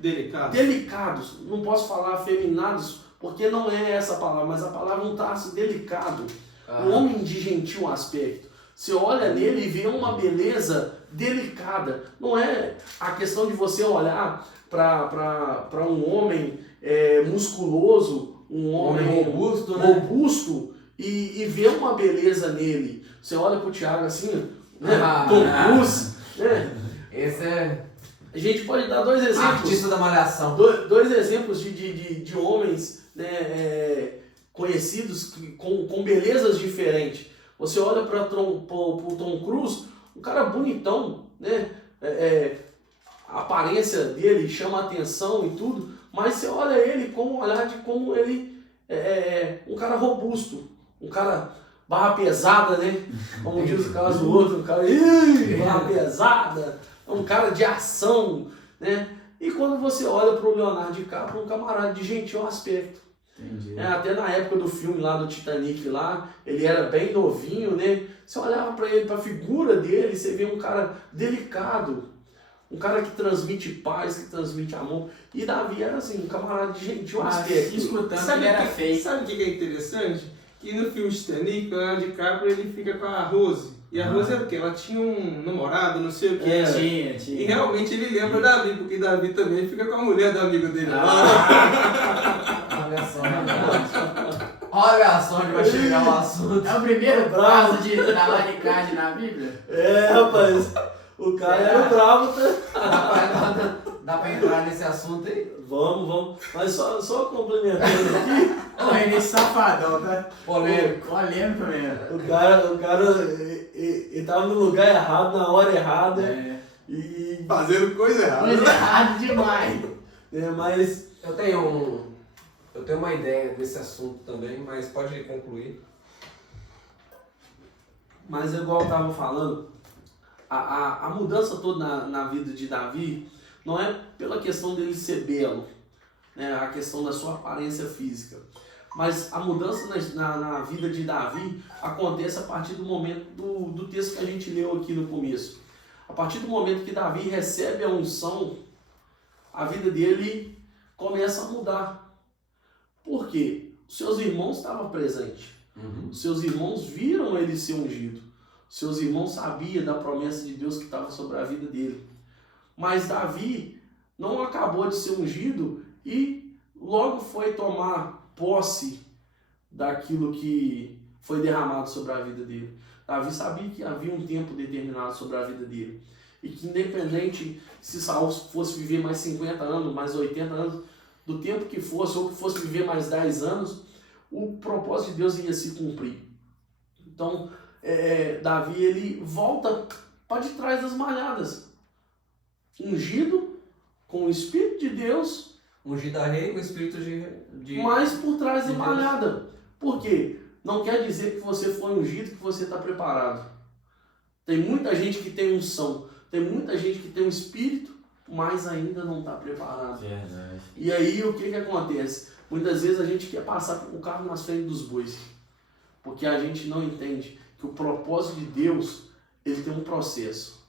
delicados. Não posso falar afeminados, porque não é essa palavra, mas a palavra é um traço delicado. Um homem de gentil aspecto. Você olha nele e vê uma beleza delicada. Não é a questão de você olhar para um homem musculoso, um homem robusto, né? robusto e ver uma beleza nele. Você olha pro Thiago assim, né? Tom Cruise, né? Esse é... A gente pode dar dois exemplos. Artista da malhação. Dois exemplos de homens, né, conhecidos com belezas diferentes. Você olha para o Tom Cruise, um cara bonitão, né? A aparência dele chama atenção e tudo, mas você olha ele com um olhar de como ele é um cara robusto, um cara barra pesada, né? Como diz o caso do outro, um cara barra pesada, um cara de ação, né? E quando você olha para o Leonardo DiCaprio, um camarada de gentil aspecto. Entendi. Até na época do filme lá do Titanic lá, ele era bem novinho, né? Você olhava para ele, para a figura dele, você vê um cara delicado, um cara que transmite paz, que transmite amor. E Davi era assim, um camarada de gentil aspecto. Escutando que ele era feio. Sabe o que é interessante? Que no filme Titanic, o Leonardo DiCaprio ele fica com a Rose. E a Rose era o quê? Ela tinha um namorado, não sei o que. Tinha. E realmente ele lembra Davi, porque Davi também fica com a mulher do amigo dele. Olha só, olha só onde vai chegar o assunto. É o primeiro caso da laricagem na Bíblia? Rapaz, o cara era bravo, tá? Dá pra entrar nesse assunto aí? Vamos. Mas só complementando aqui. Ô, ele é safadão, tá? Polêmico. Polêmico mesmo. O cara ele tava no lugar errado, na hora errada. E Fazendo coisa errada. Coisa errada demais. mas Eu tenho uma ideia desse assunto também, mas pode concluir. Mas igual eu tava falando, a mudança toda na vida de Davi não é pela questão dele ser belo, né, a questão da sua aparência física. Mas a mudança na vida de Davi acontece a partir do momento do texto que a gente leu aqui no começo. A partir do momento que Davi recebe a unção, a vida dele começa a mudar. Por quê? Os seus irmãos estavam presentes. Os seus irmãos viram ele ser ungido. Os seus irmãos sabiam da promessa de Deus que estava sobre a vida dele. Mas Davi não acabou de ser ungido e logo foi tomar posse daquilo que foi derramado sobre a vida dele. Davi sabia que havia um tempo determinado sobre a vida dele. E que independente se Saul fosse viver mais 50 anos, mais 80 anos, do tempo que fosse, ou que fosse viver mais 10 anos, o propósito de Deus ia se cumprir. Então, Davi, ele volta para de trás das malhadas. Ungido com o Espírito de Deus. Ungido a rei com o espírito de Mas por trás da de malhada. Por quê? Não quer dizer que você foi ungido, que você está preparado. Tem muita gente que tem unção, tem muita gente que tem um espírito, mas ainda não está preparado. Verdade. E aí o que acontece? Muitas vezes a gente quer passar o carro nas frentes dos bois, porque a gente não entende que o propósito de Deus, ele tem um processo.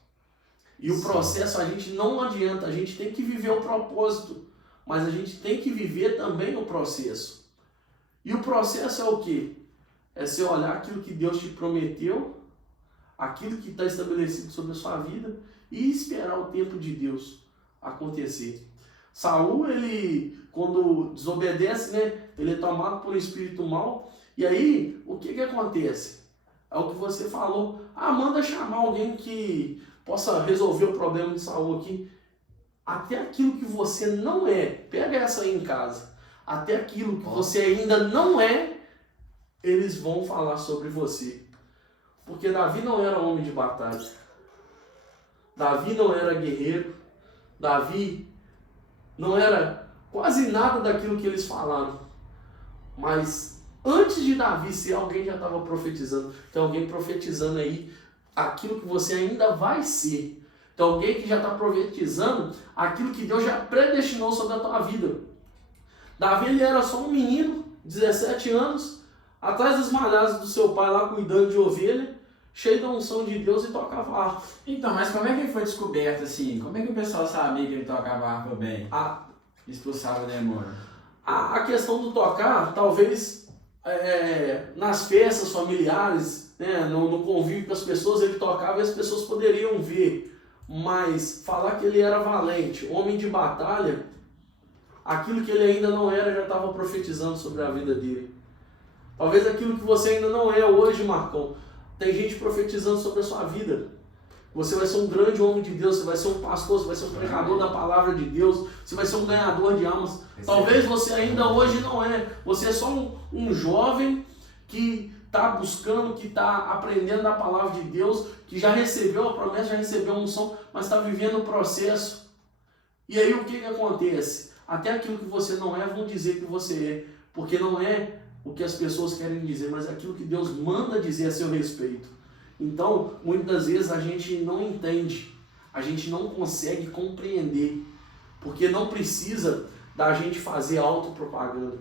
E o processo a gente não adianta, a gente tem que viver o propósito, mas a gente tem que viver também o processo. E o processo é o quê? É você olhar aquilo que Deus te prometeu, aquilo que está estabelecido sobre a sua vida e esperar o tempo de Deus acontecer. Saul, ele, quando desobedece, né, ele é tomado por um espírito mau. E aí, o que acontece? É o que você falou. Manda chamar alguém que possa resolver o problema de Saul aqui. Até aquilo que você não é, pega essa aí em casa. Até aquilo que você ainda não é, eles vão falar sobre você. Porque Davi não era homem de batalha. Davi não era guerreiro. Davi não era quase nada daquilo que eles falaram. Mas antes de Davi ser, alguém já estava profetizando. Tem alguém profetizando aí aquilo que você ainda vai ser. Tem alguém que já está profetizando aquilo que Deus já predestinou sobre a tua vida. Davi, ele era só um menino, 17 anos, atrás das malhadas do seu pai lá cuidando de ovelha, cheio da unção de Deus e tocava harpa. Então, mas como é que ele foi descoberto assim? Como é que o pessoal sabia que ele tocava harpa bem? Expulsava o demônio. A questão do tocar, talvez nas festas familiares, né, no convívio com as pessoas, ele tocava e as pessoas poderiam ver. Mas falar que ele era valente, homem de batalha, aquilo que ele ainda não era já estava profetizando sobre a vida dele. Talvez aquilo que você ainda não é hoje, Marcão, tem gente profetizando sobre a sua vida. Você vai ser um grande homem de Deus, você vai ser um pastor, você vai ser um pregador da palavra de Deus, você vai ser um ganhador de almas. Talvez você ainda hoje não é. Você é só um jovem que está buscando, que está aprendendo da palavra de Deus, que já recebeu a promessa, já recebeu a unção, mas está vivendo o processo. E aí o que acontece? Até aquilo que você não é, vão dizer que você é. Porque não é o que as pessoas querem dizer, mas é aquilo que Deus manda dizer a seu respeito. Então, muitas vezes a gente não entende, a gente não consegue compreender, porque não precisa da gente fazer autopropaganda.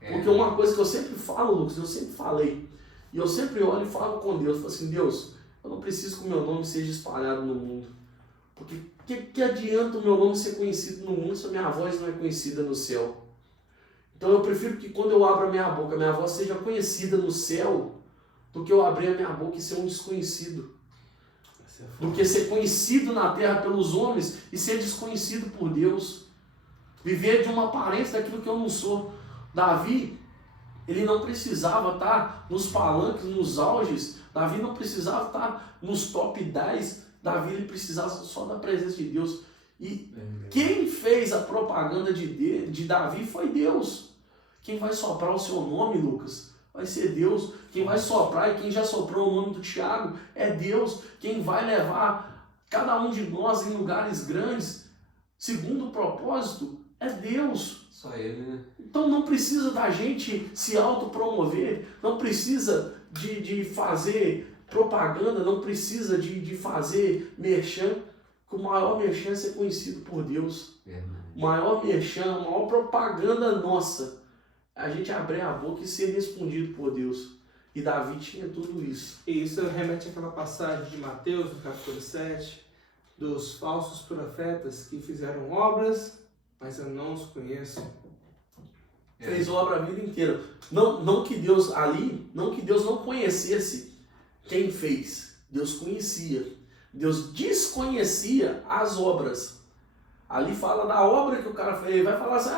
Porque uma coisa que eu sempre falo, Lucas, eu sempre falei, e eu sempre olho e falo com Deus, falo assim, Deus, eu não preciso que o meu nome seja espalhado no mundo, Porque que adianta o meu nome ser conhecido no mundo se a minha voz não é conhecida no céu? Então eu prefiro que quando eu abro a minha boca, a minha voz seja conhecida no céu, do que eu abrir a minha boca e ser um desconhecido. Do que ser conhecido na terra pelos homens e ser desconhecido por Deus. Viver de uma aparência daquilo que eu não sou. Davi, ele não precisava estar nos palanques, nos auges. Davi não precisava estar nos top 10. Davi, ele precisava só da presença de Deus. E quem fez a propaganda de Davi foi Deus. Quem vai soprar o seu nome, Lucas, vai ser Deus. Quem vai soprar, e quem já soprou o nome do Tiago, é Deus. Quem vai levar cada um de nós em lugares grandes, segundo o propósito, é Deus. Só ele, né? Então não precisa da gente se autopromover, não precisa de fazer propaganda, não precisa de fazer merchan. O maior merchan é ser conhecido por Deus. O maior merchan, a maior propaganda nossa, a gente abrir a boca e ser respondido por Deus. E Davi tinha tudo isso. E isso remete àquela passagem de Mateus, no capítulo 7, dos falsos profetas que fizeram obras, mas eu não os conheço. Fez obra a vida inteira. Não que Deus ali, não que Deus não conhecesse quem fez. Deus conhecia. Deus desconhecia as obras. Ali fala da obra que o cara fez. Vai falar assim,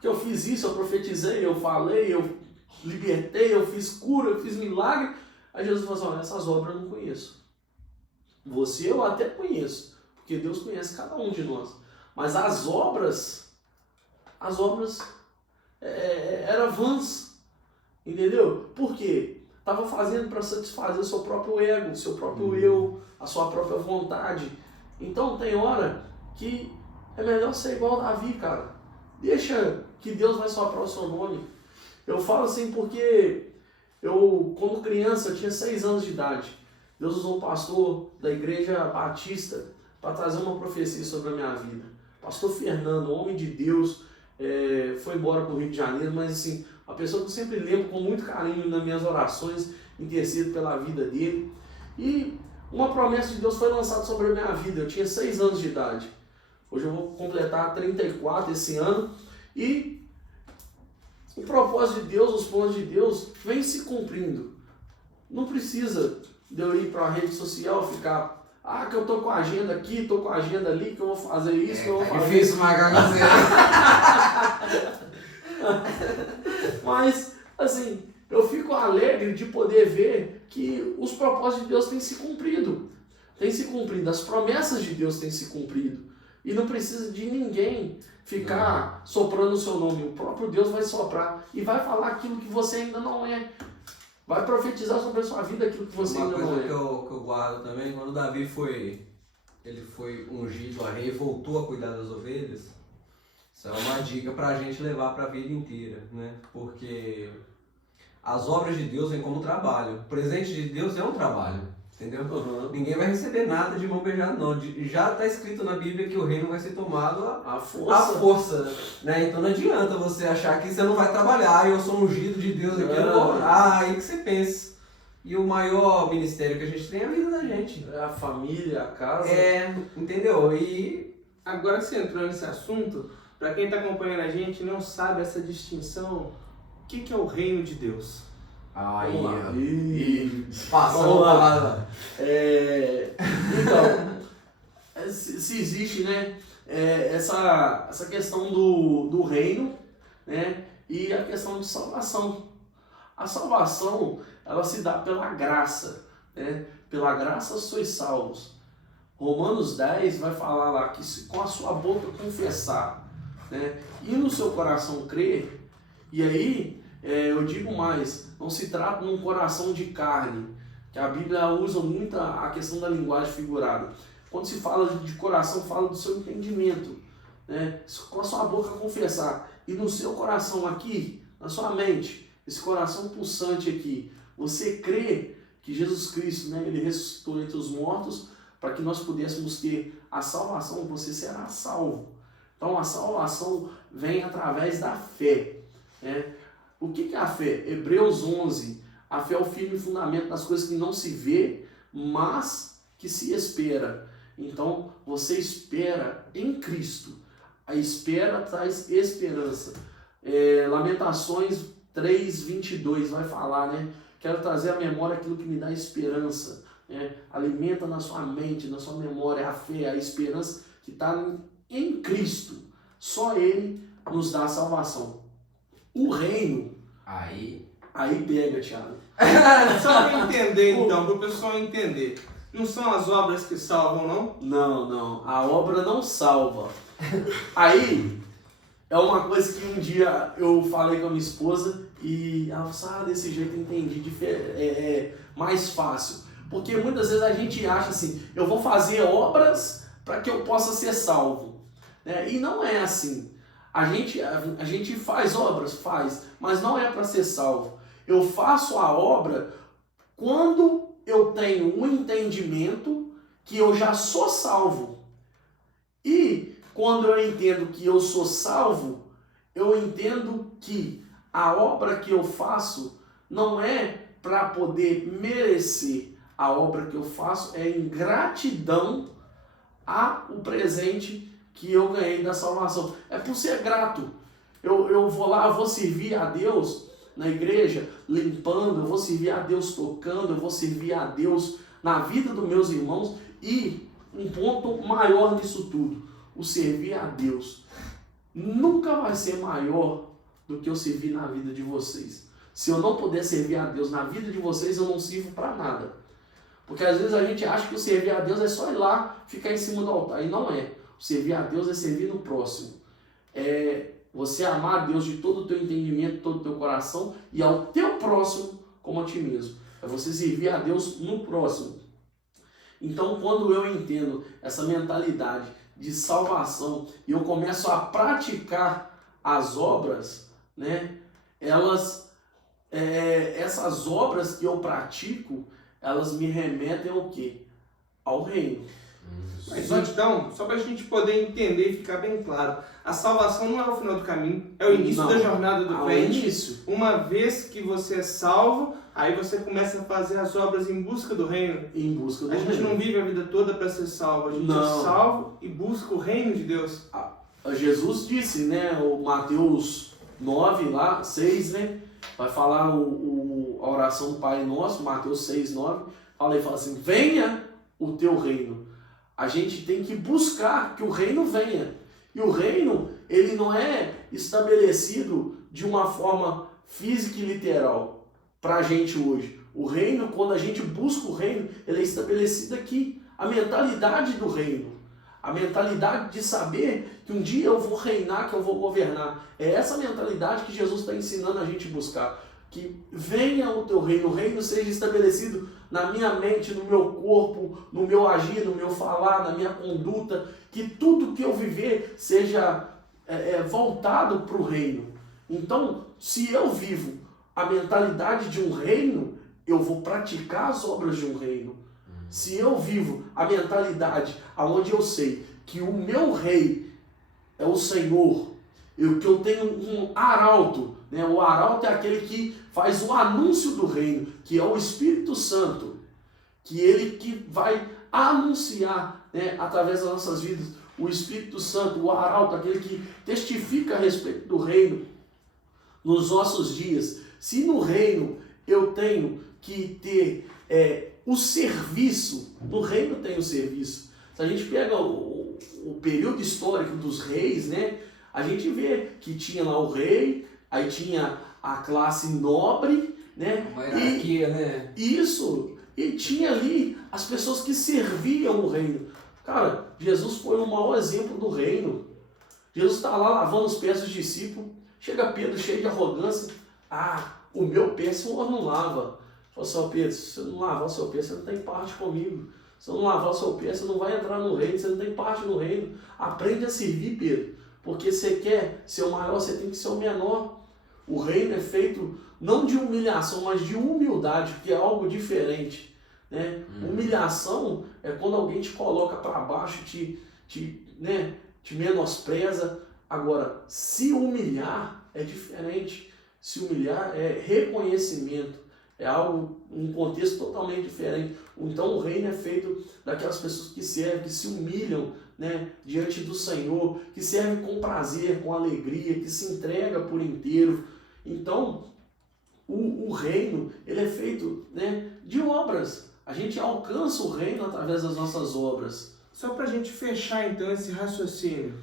que eu fiz isso, eu profetizei, eu falei, eu libertei, eu fiz cura, eu fiz milagre. Aí Jesus fala assim, essas obras eu não conheço. Você eu até conheço, porque Deus conhece cada um de nós. Mas as obras eram vãs, entendeu? Por quê? Estava fazendo para satisfazer o seu próprio ego, o seu próprio eu, a sua própria vontade. Então tem hora que é melhor ser igual a Davi, cara. Deixa que Deus vai soprar o seu nome. Eu falo assim porque quando criança, eu tinha 6 anos de idade. Deus usou um pastor da igreja batista para trazer uma profecia sobre a minha vida. Pastor Fernando, homem de Deus, foi embora para o Rio de Janeiro, mas assim, a pessoa que eu sempre lembro com muito carinho nas minhas orações, intercedo pela vida dele. E uma promessa de Deus foi lançada sobre a minha vida. Eu tinha 6 anos de idade. Hoje eu vou completar 34 esse ano. E o propósito de Deus, os planos de Deus, vem se cumprindo. Não precisa de eu ir para a rede social ficar... que eu tô com a agenda aqui, tô com a agenda ali, que eu vou fazer isso, que eu vou fazer difícil marcar com você. Mas, assim, eu fico alegre de poder ver que os propósitos de Deus têm se cumprido. Têm se cumprido, as promessas de Deus têm se cumprido. E não precisa de ninguém ficar soprando o seu nome. O próprio Deus vai soprar e vai falar aquilo que você ainda não é. Vai profetizar sobre a sua vida aquilo que você ainda não é. Uma coisa que eu guardo também, quando Davi foi ungido a rei e voltou a cuidar das ovelhas, isso é uma dica pra gente levar pra vida inteira, né? Porque as obras de Deus vêm como trabalho. O presente de Deus é um trabalho, entendeu? Uhum. Ninguém vai receber nada de mão beijada, não. Já está escrito na Bíblia que o reino vai ser tomado A à força. força, né? Então não adianta você achar que você não vai trabalhar, eu sou ungido de Deus aqui, eu vou orar, aí que você pensa. E o maior ministério que a gente tem é a vida da gente. A família, a casa. Entendeu? E Agora que você entrou nesse assunto, para quem está acompanhando a gente e não sabe essa distinção, o que é o reino de Deus? aí, Vamos lá. passou lá. Então, se existe, né, essa questão do reino, né, e a questão de salvação. A salvação, ela se dá pela graça, né? Pela graça sois salvos. Romanos 10 vai falar lá que se com a sua boca confessar, né, e no seu coração crer, e aí eu digo mais, não se trata de um coração de carne, que a Bíblia usa muito a questão da linguagem figurada. Quando se fala de coração, fala do seu entendimento, né? Com a sua boca confessar, e no seu coração aqui, na sua mente, esse coração pulsante aqui, você crê que Jesus Cristo, né, ele ressuscitou entre os mortos para que nós pudéssemos ter a salvação, você será salvo. Então a salvação vem através da fé, né? O que é a fé? Hebreus 11, a fé é o firme fundamento das coisas que não se vê, mas que se espera. Então, você espera em Cristo. A espera traz esperança. Lamentações 3:22 vai falar, né? Quero trazer à memória aquilo que me dá esperança. Alimenta na sua mente, na sua memória, a fé, a esperança que está em Cristo. Só Ele nos dá a salvação. O reino, aí pega, Thiago. Só para entender então, para o pessoal entender. Não são as obras que salvam, não? Não. A obra não salva. Aí, é uma coisa que um dia eu falei com a minha esposa e ela falou, desse jeito eu entendi, mais fácil. Porque muitas vezes a gente acha assim, eu vou fazer obras para que eu possa ser salvo. E não é assim. A gente faz obras, mas não é para ser salvo. Eu faço a obra quando eu tenho um entendimento que eu já sou salvo. E quando eu entendo que eu sou salvo, eu entendo que a obra que eu faço não é para poder merecer. A obra que eu faço é em gratidão ao presente que eu ganhei da salvação. É por ser grato. Eu vou lá, eu vou servir a Deus na igreja, limpando, eu vou servir a Deus tocando, eu vou servir a Deus na vida dos meus irmãos. E um ponto maior nisso tudo, o servir a Deus nunca vai ser maior do que eu servir na vida de vocês. Se eu não puder servir a Deus na vida de vocês, eu não sirvo para nada. Porque às vezes a gente acha que o servir a Deus é só ir lá, ficar em cima do altar, e não é. O servir a Deus é servir no próximo. É você amar a Deus de todo o teu entendimento, todo o teu coração, e ao teu próximo como a ti mesmo. É você servir a Deus no próximo. Então, quando eu entendo essa mentalidade de salvação e eu começo a praticar as obras, essas obras que eu pratico, elas me remetem ao quê? Ao reino. Mas então, só para a gente poder entender e ficar bem claro, a salvação não é o final do caminho, é o início da jornada do crente. Uma vez que você é salvo, aí você começa a fazer as obras em busca do reino. Em busca do reino. A gente não vive a vida toda para ser salvo, a gente é salvo e busca o reino de Deus. Jesus disse, o Mateus 9, lá, 6, vai falar a oração do Pai Nosso, Mateus 6, 9, fala assim, venha o teu reino. A gente tem que buscar que o reino venha. E o reino, ele não é estabelecido de uma forma física e literal para a gente hoje. O reino, quando a gente busca o reino, ele é estabelecido aqui. A mentalidade do reino. A mentalidade de saber que um dia eu vou reinar, que eu vou governar. É essa mentalidade que Jesus está ensinando a gente a buscar. Que venha o teu reino, o reino seja estabelecido na minha mente, no meu corpo, no meu agir, no meu falar, na minha conduta, que tudo que eu viver seja voltado para o reino. Então, se eu vivo a mentalidade de um reino, eu vou praticar as obras de um reino. Se eu vivo a mentalidade onde eu sei que o meu rei é o Senhor, que eu tenho um arauto, o arauto é aquele que faz o anúncio do reino, que é o Espírito Santo, que ele que vai anunciar através das nossas vidas, o Espírito Santo, o arauto, aquele que testifica a respeito do reino nos nossos dias. Se no reino eu tenho que ter o serviço, no reino tem o serviço. Se a gente pega o período histórico dos reis, a gente vê que tinha lá o rei, aí tinha a classe nobre, uma hierarquia, Isso, e tinha ali as pessoas que serviam o reino. Cara, Jesus foi o maior exemplo do reino. Jesus está lá lavando os pés dos discípulos, chega Pedro cheio de arrogância, o meu pé o Senhor não lava. Fala assim, Pedro, se você não lavar o seu pé, você não tem parte comigo. Se você não lavar o seu pé, você não vai entrar no reino, você não tem parte no reino. Aprende a servir, Pedro, porque você quer ser o maior, você tem que ser o menor. O reino é feito não de humilhação, mas de humildade, que é algo diferente. Humilhação é quando alguém te coloca para baixo, te menospreza. Agora, se humilhar é diferente. Se humilhar é reconhecimento, É algo, um contexto totalmente diferente. Então o reino é feito daquelas pessoas que servem, que se humilham, né, diante do Senhor, que servem com prazer, com alegria, que se entrega por inteiro. Então o reino, ele é feito, né, de obras. A gente alcança o reino através das nossas obras. Só para a gente fechar então esse raciocínio,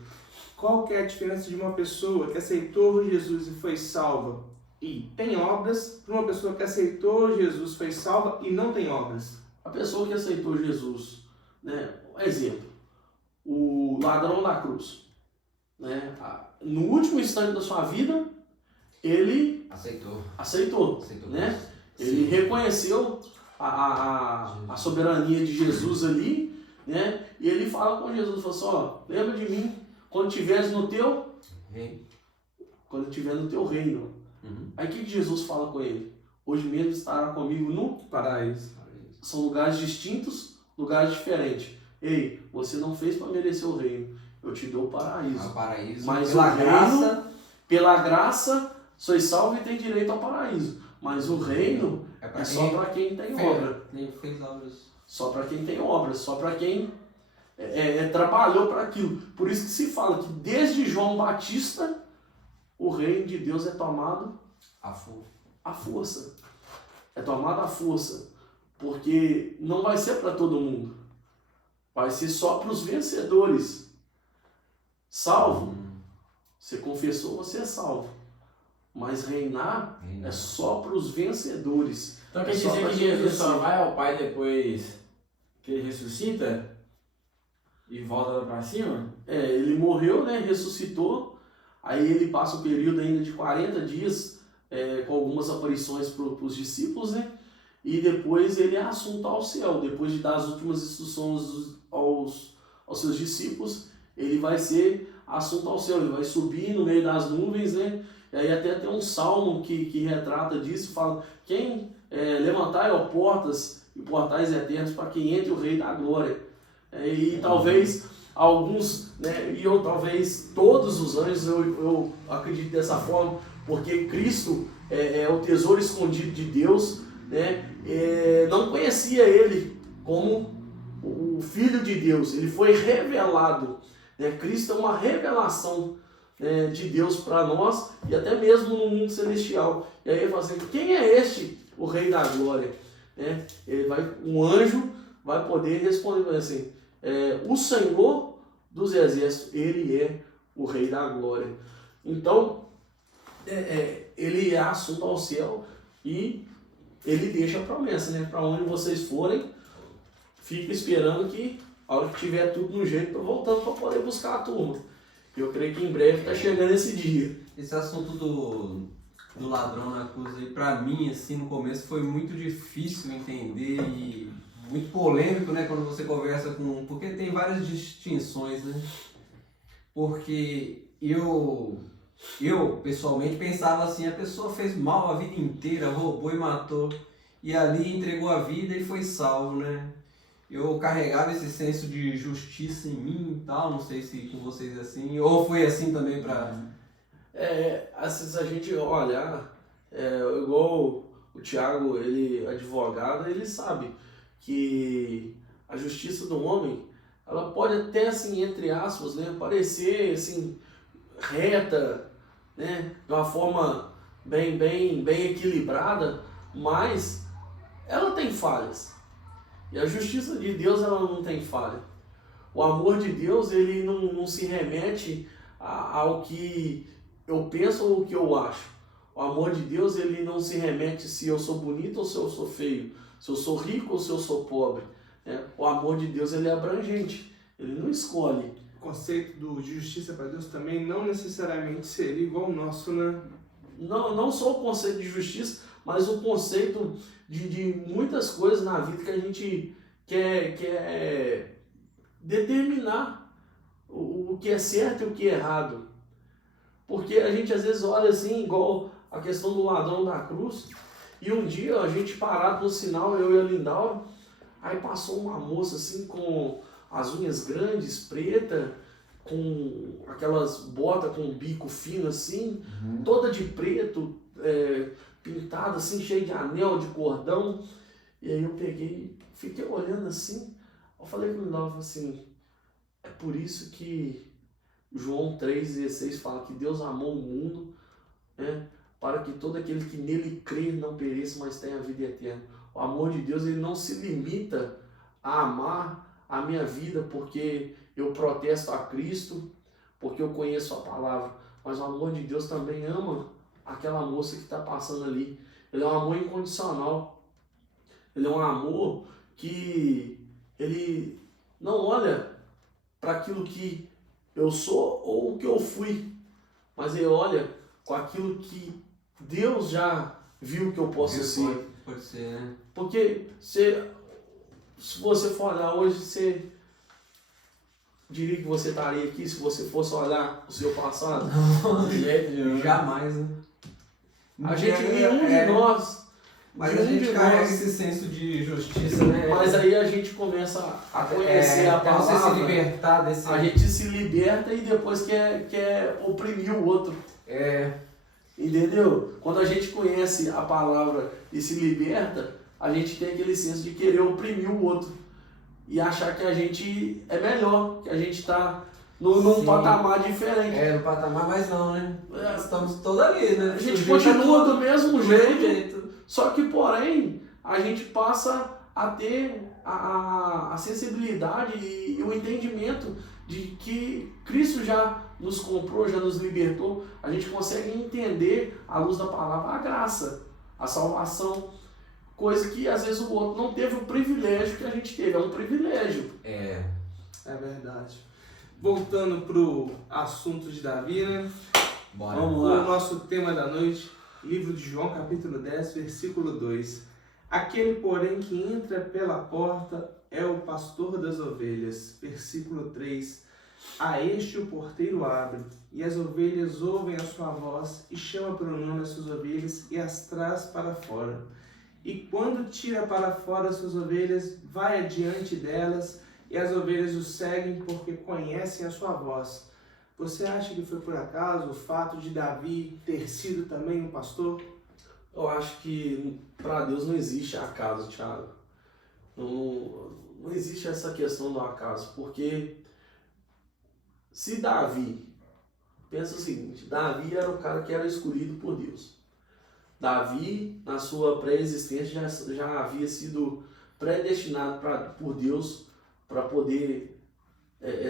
qual que é a diferença de uma pessoa que aceitou Jesus e foi salva e tem obras, para uma pessoa que aceitou Jesus, foi salva e não tem obras? A pessoa que aceitou Jesus, né, exemplo, o ladrão da cruz, né, no último instante da sua vida, ele aceitou, né? Ele reconheceu a soberania de Jesus ali, né? E ele fala com Jesus, fala assim, ó, lembra de mim quando estiveres no teu reino. Quando estiver no teu reino. Aí o que Jesus fala com ele? Hoje mesmo estará comigo no paraíso. São lugares distintos, lugares diferentes. Ei, você não fez para merecer o reino. Eu te dou o paraíso. Paraíso. Mas pela o reino, graça, pela graça, sois salvo e tem direito ao paraíso. Mas o reino é só para quem tem obra. Nem fez obras. Só para quem tem obras, só para quem trabalhou para aquilo. Por isso que se fala que desde João Batista, o reino de Deus é tomado à força. É tomado à força. Porque não vai ser para todo mundo. Vai ser só para os vencedores. Salvo. Você confessou, você é salvo. Mas reinar é só para os vencedores. Então quer dizer que Jesus só vai ao Pai depois que ele ressuscita e volta lá para cima? Ele morreu, né? Ressuscitou. Aí ele passa um período ainda de 40 dias com algumas aparições para os discípulos, né? E depois ele é assunto ao céu. Depois de dar as últimas instruções aos seus discípulos, ele vai ser assunto ao céu. Ele vai subir no meio das nuvens, né? E aí até tem um salmo que retrata disso, fala, quem levantai, ó portas e portais eternos para que entre o Rei da Glória. E talvez alguns, né, e eu talvez todos os anjos, eu acredito dessa forma, porque Cristo é o tesouro escondido de Deus, né? Não conhecia ele como o Filho de Deus, ele foi revelado, né? Cristo é uma revelação de Deus para nós e até mesmo no mundo celestial. E aí ele fala assim, quem é este, o Rei da Glória? Um anjo vai poder responder assim, o Senhor dos Exércitos, ele é o Rei da Glória. Então, ele é assunto ao céu e ele deixa a promessa, né? Para onde vocês forem, fica esperando que a hora que tiver tudo no jeito, estou voltando para poder buscar a turma. Eu creio que em breve está chegando esse dia. Esse assunto do ladrão na cruz aí, pra mim, assim, no começo foi muito difícil entender e muito polêmico, né, quando você conversa com... Porque tem várias distinções, né? Porque eu pessoalmente pensava assim, a pessoa fez mal a vida inteira, roubou e matou, e ali entregou a vida e foi salvo, né? Eu carregava esse senso de justiça em mim e tal, não sei se com vocês é assim, ou foi assim também pra... Assim, se a gente olhar, igual o Tiago, ele advogado, ele sabe que a justiça do homem, ela pode até, assim, entre aspas, né, parecer, assim, reta, né, de uma forma bem equilibrada, mas ela tem falhas. E a justiça de Deus, ela não tem falha. O amor de Deus, ele não se remete ao que eu penso ou o que eu acho. O amor de Deus, ele não se remete se eu sou bonito ou se eu sou feio, se eu sou rico ou se eu sou pobre. Né? O amor de Deus, ele é abrangente, ele não escolhe. O conceito de justiça para Deus também não necessariamente seria igual ao nosso, né? Não só o conceito de justiça, mas o conceito de muitas coisas na vida que a gente quer determinar o que é certo e o que é errado. Porque a gente às vezes olha assim, igual a questão do ladrão da cruz, e um dia a gente parado no sinal, eu e a Lindaura, aí passou uma moça assim com as unhas grandes, preta, com aquelas botas com bico fino assim, toda de preto, pintado assim, cheio de anel, de cordão. E aí eu peguei, fiquei olhando assim, eu falei com o Lindolfo assim, é por isso que João 3,16 fala que Deus amou o mundo, né, para que todo aquele que nele crê não pereça, mas tenha a vida eterna. O amor de Deus, ele não se limita a amar a minha vida porque eu protesto a Cristo, porque eu conheço a palavra, mas o amor de Deus também ama aquela moça que está passando ali. Ele é um amor incondicional. Ele é um amor que ele não olha para aquilo que eu sou ou o que eu fui, mas ele olha com aquilo que Deus já viu que eu posso ser. Pode ser, né? Porque se você for olhar hoje, você diria que você estaria aqui se você fosse olhar o seu passado? De jeito nenhum. Jamais, né? A gente, nenhum de nós. Mas nenhum a gente de carrega nós. esse senso de justiça, né? Mas aí a gente começa a conhecer a até você se palavra. libertar desse... A gente se liberta e depois quer oprimir o outro. Entendeu? Quando a gente conhece a palavra e se liberta, a gente tem aquele senso de querer oprimir o outro. E achar que a gente é melhor, que a gente está num Sim. patamar diferente. No patamar, mas não, né? Estamos todos ali, né? A gente Sujeito continua a do mesmo do jeito. mesmo jeito. Só que, porém, a gente passa a ter a sensibilidade e o entendimento de que Cristo já nos comprou, já nos libertou. A gente consegue entender, à luz da palavra, a graça, a salvação. Coisa que, às vezes, o outro não teve o privilégio que a gente teve. É um privilégio. É verdade. Voltando pro assunto de Davi, né? Bora. Vamos O lá. nosso tema da noite, livro de João, capítulo 10, versículo 2. Aquele, porém, que entra pela porta é o pastor das ovelhas. Versículo 3. A este o porteiro abre, e as ovelhas ouvem a sua voz, e chama pelo nome as suas ovelhas, e as traz para fora. E quando tira para fora as suas ovelhas, vai adiante delas, e as ovelhas o seguem porque conhecem a sua voz. Você acha que foi por acaso o fato de Davi ter sido também um pastor? Eu acho que para Deus não existe acaso, Thiago. Não existe essa questão do acaso, porque se Davi, pensa o seguinte, Davi era o cara que era escolhido por Deus. Davi, na sua pré-existência, já havia sido predestinado por Deus para poder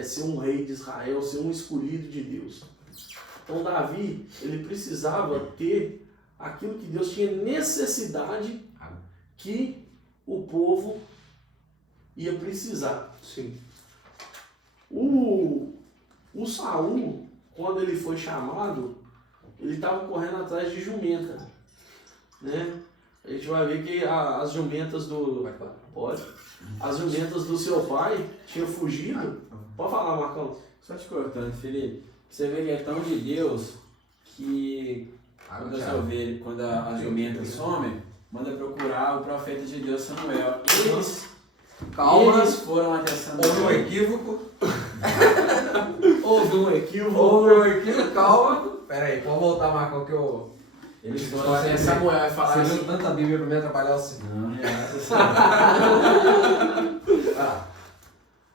ser um rei de Israel, ser um escolhido de Deus. Então Davi, ele precisava ter aquilo que Deus tinha necessidade que o povo ia precisar. Sim. O Saul, quando ele foi chamado, ele estava correndo atrás de jumenta, né? A gente vai ver que as jumentas as jumentas do seu pai tinham fugido. Pode falar, Marcão. Só te cortando, Felipe. Você vê que é tão de Deus que quando as jumentas somem, manda procurar o profeta de Deus Samuel. Eles foram até Samuel. Houve um equívoco. Houve um equívoco. Calma. Pera aí, pode voltar, Marcão, que eu... Eles foram até Samuel e falaram Você assim. leu tanta Bíblia pra me atrapalhar assim. Não,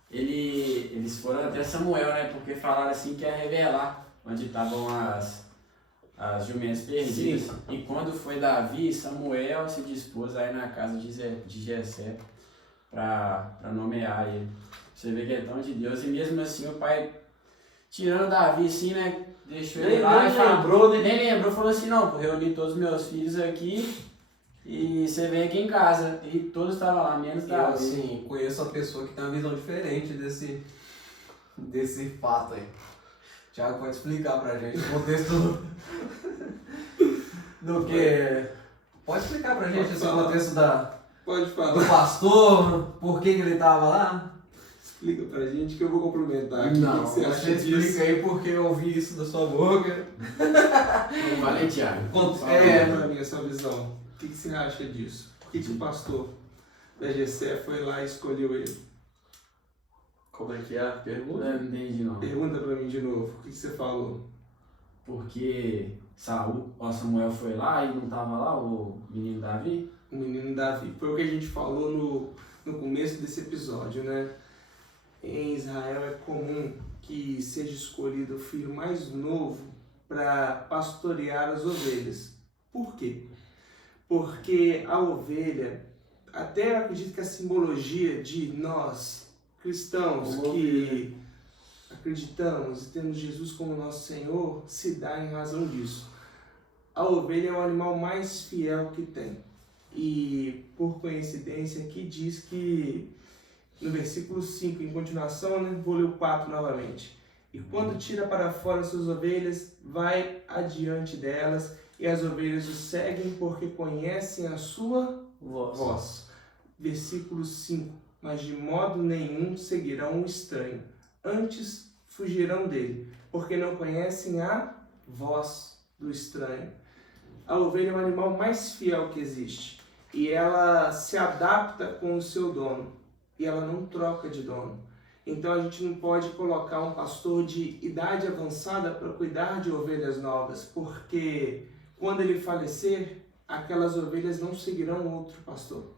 Eles foram até Samuel, né? Porque falaram assim que ia revelar onde estavam as jumentas perdidas. Sim. E quando foi Davi, Samuel se dispôs a ir na casa de Jessé para nomear ele. Você vê que é tão de Deus. E mesmo assim o pai, tirando Davi assim, né? Deixou ele lá e falou, nem lembrou, falou assim, não, vou reunir todos os meus filhos aqui e você vem aqui em casa. E todos estavam lá, menos Eu, Davi. assim, conheço uma pessoa que tem uma visão diferente desse fato aí. O Thiago pode explicar pra gente o contexto do que... Pode explicar pra gente esse contexto Pode do falar. pastor, por que ele tava lá? Explica pra gente que eu vou complementar aqui. Não, o que você acha você disso? explica aí porque eu ouvi isso da sua boca. Não vale, Thiago. Fala pra mim a sua visão. O que você acha disso? Por que o pastor da Jessé foi lá e escolheu ele? Como é que é a pergunta? Não entendi não. Pergunta pra mim de novo. O que você falou? Porque Samuel foi lá e não estava lá, o menino Davi? O menino Davi. Foi o que a gente falou no começo desse episódio, né? Em Israel é comum que seja escolhido o filho mais novo para pastorear as ovelhas. Por quê? Porque a ovelha, até eu acredito que a simbologia de nós, cristãos, que acreditamos e temos Jesus como nosso Senhor, se dá em razão disso. A ovelha é o animal mais fiel que tem. E, por coincidência, aqui diz que, no versículo 5, em continuação, né, vou ler o 4 novamente. E quando tira para fora suas ovelhas, vai adiante delas, e as ovelhas o seguem porque conhecem a sua voz. Versículo 5. Mas de modo nenhum seguirão um estranho, antes fugirão dele, porque não conhecem a voz do estranho. A ovelha é o animal mais fiel que existe, e ela se adapta com o seu dono, e ela não troca de dono. Então a gente não pode colocar um pastor de idade avançada para cuidar de ovelhas novas, porque quando ele falecer, aquelas ovelhas não seguirão outro pastor.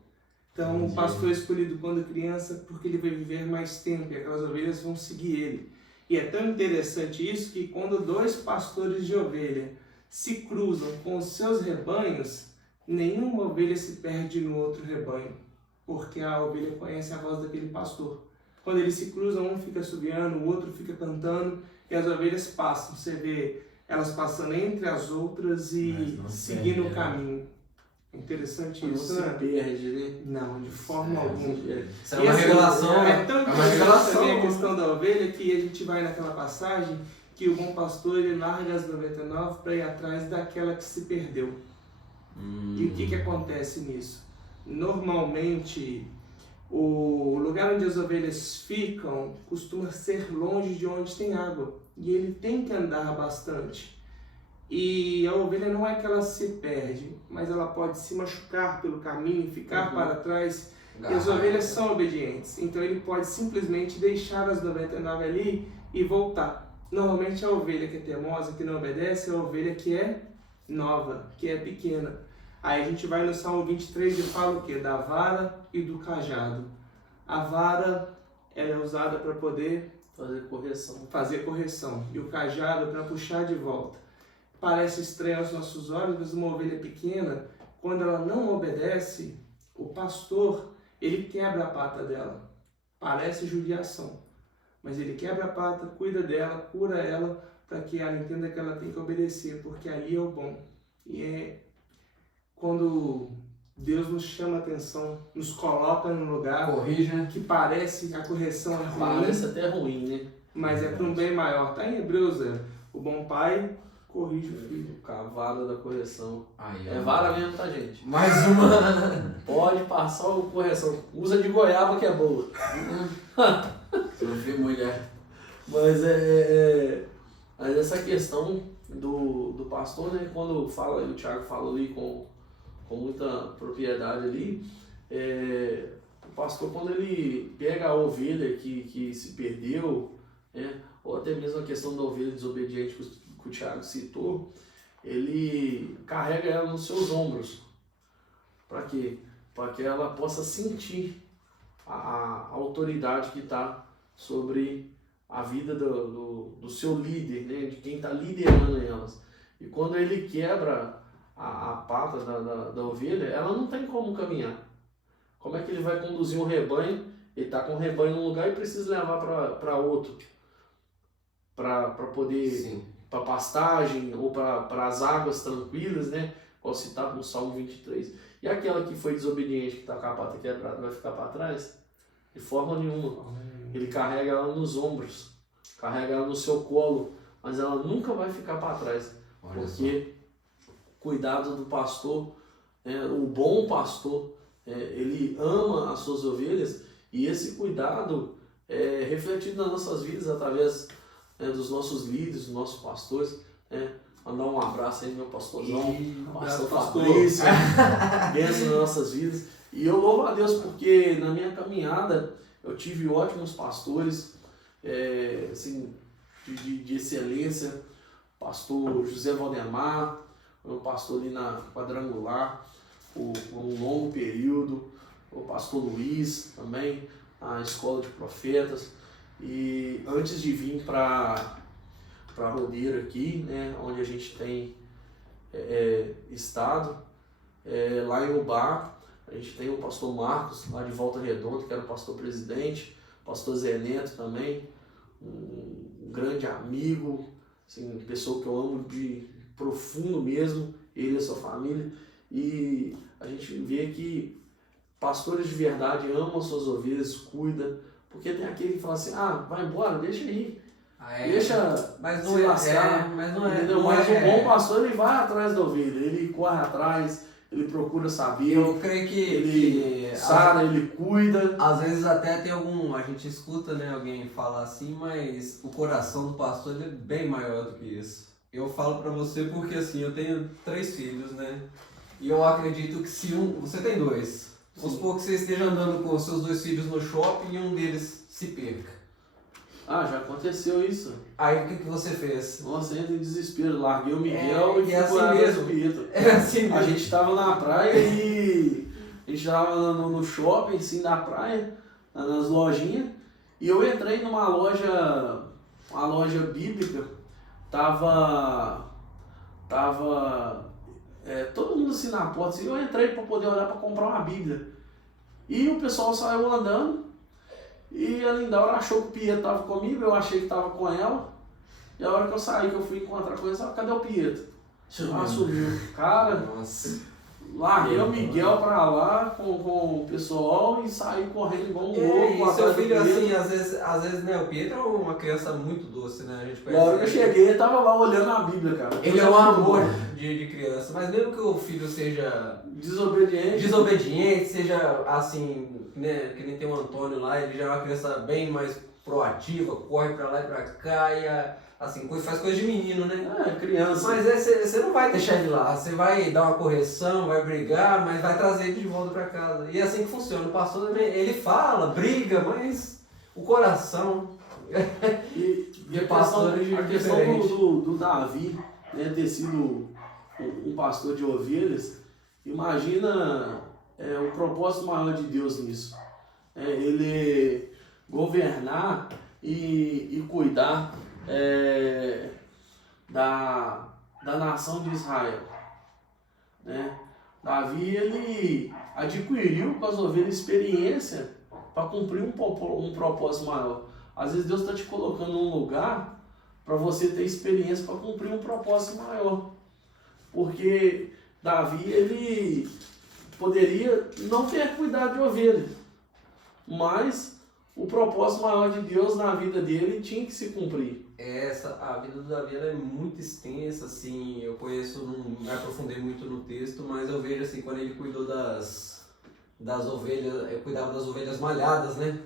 Então o pastor é escolhido quando criança porque ele vai viver mais tempo e aquelas ovelhas vão seguir ele. E é tão interessante isso que quando dois pastores de ovelha se cruzam com os seus rebanhos, nenhuma ovelha se perde no outro rebanho, porque a ovelha conhece a voz daquele pastor. Quando eles se cruzam, um fica assobiando, o outro fica cantando, e as ovelhas passam. Você vê elas passando entre as outras e seguindo o caminho. É interessante isso, né? Não se perde, né? Não, de forma alguma. Isso é uma revelação, É tão uma interessante revelação. também a questão da ovelha que a gente vai naquela passagem que o bom pastor ele larga as 99 para ir atrás daquela que se perdeu. E o que acontece nisso? Normalmente, o lugar onde as ovelhas ficam costuma ser longe de onde tem água. E ele tem que andar bastante. E a ovelha não é que ela se perde, mas ela pode se machucar pelo caminho, ficar para trás. E as ovelhas são obedientes. Então ele pode simplesmente deixar as 99 ali e voltar. Normalmente a ovelha que é teimosa, que não obedece, é a ovelha que é nova, que é pequena. Aí a gente vai no Salmo 23 e fala o quê? Da vara e do cajado. A vara ela é usada para poder fazer correção. E o cajado para puxar de volta. Parece estranho aos nossos olhos, mas uma ovelha pequena, quando ela não obedece, o pastor, ele quebra a pata dela. Parece judiação. Mas ele quebra a pata, cuida dela, cura ela, para que ela entenda que ela tem que obedecer, porque ali é o bom. E é quando Deus nos chama a atenção, nos coloca num lugar corrige, né? que parece a correção é ruim, Parece até ruim, né? mas é para um bem maior. Está em Hebreus, o bom pai corrige o filho. Cavalo da correção. Aí, É vara mesmo, tá, gente? Mais uma. Pode passar a correção. Usa de goiaba que é boa. Sofri mulher. Mas mas essa questão do pastor, né? Quando fala, e o Thiago fala ali com muita propriedade ali, o pastor, quando ele pega a ovelha que se perdeu, né? Ou até mesmo a questão da ovelha desobediente que o Thiago citou, ele carrega ela nos seus ombros. Para quê? Para que ela possa sentir a autoridade que está sobre a vida do seu líder, né? De quem está liderando elas. E quando ele quebra a pata da ovelha, ela não tem como caminhar. Como é que ele vai conduzir um rebanho? Ele está com o rebanho num lugar e precisa levar para outro. Para poder, para pastagem ou para as águas tranquilas, né? Como citado no Salmo 23. E aquela que foi desobediente, que está com a pata quebrada, vai ficar para trás? De forma nenhuma. Ele carrega ela nos ombros, carrega ela no seu colo, mas ela nunca vai ficar para trás. Porque cuidado do pastor, o bom pastor, ele ama as suas ovelhas, e esse cuidado é refletido nas nossas vidas através dos nossos líderes, dos nossos pastores. Mandar um abraço aí, meu pastorzão, pastor Fabrício, bênção nas nossas vidas. E eu louvo a Deus porque na minha caminhada eu tive ótimos pastores, assim, de excelência, pastor José Valdemar, foi um pastor ali na Quadrangular por um longo período, o pastor Luiz também, a Escola de Profetas. E antes de vir para Rodeiro aqui, né, onde a gente tem estado, lá em Ubá, a gente tem o pastor Marcos, lá de Volta Redonda, que era o pastor presidente, o pastor Zé Neto também, um grande amigo, assim, pessoa que eu amo de profundo mesmo, ele e a sua família. E a gente vê que pastores de verdade amam suas ovelhas, cuidam, porque tem aquele que fala assim, vai embora, deixa aí. Deixa mas se lascar, mas não é. Entendeu? Mas o bom pastor, ele vai atrás da ovelha, ele corre atrás, ele procura saber, Eu creio que ele sara, ele cuida. Às vezes até tem a gente escuta, né, alguém falar assim, mas o coração do pastor ele é bem maior do que isso. Eu falo pra você porque assim, eu tenho 3 filhos, né, e eu acredito que se você tem 2, vamos supor que você esteja andando com os seus 2 filhos no shopping e um deles se perca. Já aconteceu isso. Aí o que você fez? Nossa, entra em desespero, larguei o Miguel e é fui assim mesmo. do Pietro. É assim mesmo. A gente tava na praia e a gente tava no shopping, assim, da praia, nas lojinhas, e eu entrei numa loja, uma loja bíblica, tava todo mundo assim na porta, assim, eu entrei para poder olhar para comprar uma Bíblia. E o pessoal saiu andando, e a Lindaura achou que o Pietro tava comigo, eu achei que tava com ela, e a hora que eu saí, que eu fui encontrar com eles, cadê o Pietro? Sumiu. Cara, Nossa. larguei o Miguel pra lá com o pessoal e saí correndo igual um louco. E seu atrás do filho, Pietro. assim, às vezes, né, o Pietro é uma criança muito doce, né, a gente Na hora que eu conhece. cheguei, ele tava lá olhando a Bíblia, cara. Ele é um amor de criança, mas mesmo que o filho seja Desobediente. seja assim, né, que nem tem o Antônio lá, ele já é uma criança bem mais proativa, corre pra lá e pra cá e assim, faz coisa de menino, né? Criança. Mas você não vai deixar ele lá, você vai dar uma correção, vai brigar, mas vai trazer ele de volta pra casa. E é assim que funciona, o pastor também, ele fala, briga, mas o coração... E de a pastores questão diferentes. do Davi, né, ter sido um pastor de ovelhas, imagina o propósito maior de Deus nisso. Ele governar e cuidar da nação de Israel. Né? Davi, ele adquiriu com as ovelhas experiência para cumprir um propósito maior. Às vezes Deus está te colocando num lugar para você ter experiência para cumprir um propósito maior. Porque Davi, ele poderia não ter cuidado de ovelha, mas o propósito maior de Deus na vida dele tinha que se cumprir. A vida do Davi ela é muito extensa, assim, eu conheço, não me aprofundei muito no texto, mas eu vejo assim, quando ele cuidou das ovelhas, eu cuidava das ovelhas malhadas, né?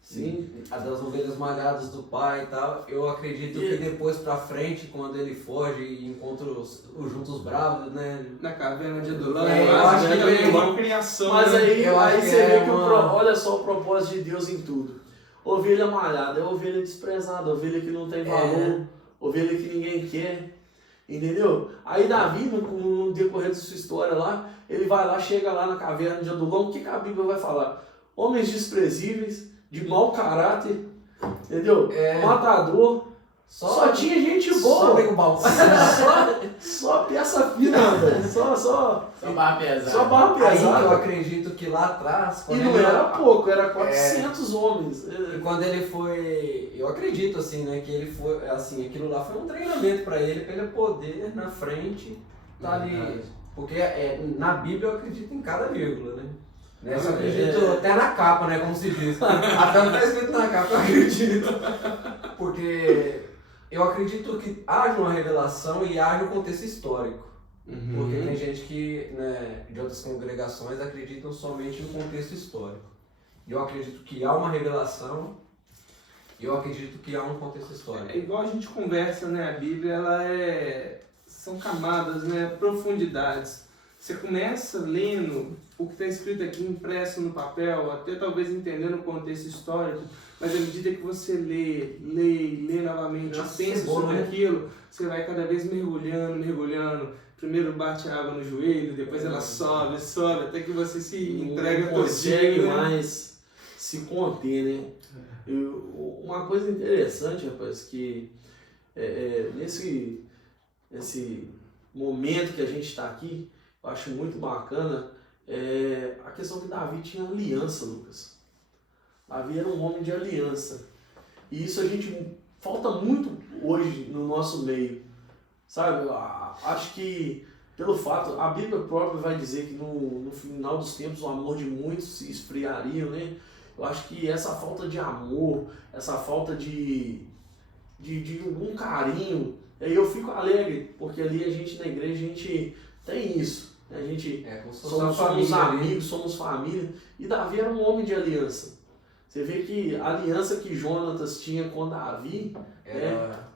Sim. Das ovelhas malhadas do pai e tal, eu acredito que depois pra frente, quando ele foge e encontra os juntos bravos, né? Na caverna de Adulão, eu acho que é ele- uma criação. Mas né? aí você vê que uma... olha só o propósito de Deus em tudo. Ovelha malhada é ovelha desprezada, ovelha que não tem valor, ovelha que ninguém quer, entendeu? Aí Davi, no decorrer da sua história lá, ele vai lá, chega lá na caverna de Adulão, o que a Bíblia vai falar? Homens desprezíveis, de mau caráter, entendeu? Matador, só tinha gente boa. Só nego bom. Só peça fina, velho. Só barra pesada. só barra Aí eu pesada. acredito que lá atrás, E quando não ele era pouco, era 400 homens. E quando ele foi, eu acredito assim, né, que ele foi, assim, aquilo lá foi um treinamento para ele poder na frente tá ali, porque na Bíblia eu acredito em cada vírgula, né? Eu acredito até na capa, né, como se diz. Até não tá escrito na capa, eu acredito. Porque eu acredito que haja uma revelação e haja um contexto histórico. Porque tem gente que, né, de outras congregações acreditam somente no contexto histórico. Eu acredito que há uma revelação e eu acredito que há um contexto histórico. É igual a gente conversa, né? A Bíblia, são camadas, né? Profundidades. Você começa lendo o que está escrito aqui, impresso no papel, até talvez entendendo o contexto histórico, mas à medida que você lê novamente, pensa sobre aquilo, você vai cada vez mergulhando. Primeiro bate a água no joelho, depois ela sobe, até que você se entrega não consegue todinho, né? mais se conter, né? Uma coisa interessante, rapaz, que nesse momento que a gente está aqui, eu acho muito bacana, a questão que Davi tinha aliança, Lucas. Davi era um homem de aliança. E isso a gente falta muito hoje no nosso meio. Sabe, eu acho que pelo fato, a Bíblia própria vai dizer que no final dos tempos o amor de muitos se esfriaria, né? Eu acho que essa falta de amor, essa falta de um carinho, eu fico alegre, porque ali a gente na igreja a gente tem isso. Né? A gente somos amigos, somos família. E Davi era um homem de aliança. Você vê que a aliança que Jonatas tinha com Davi,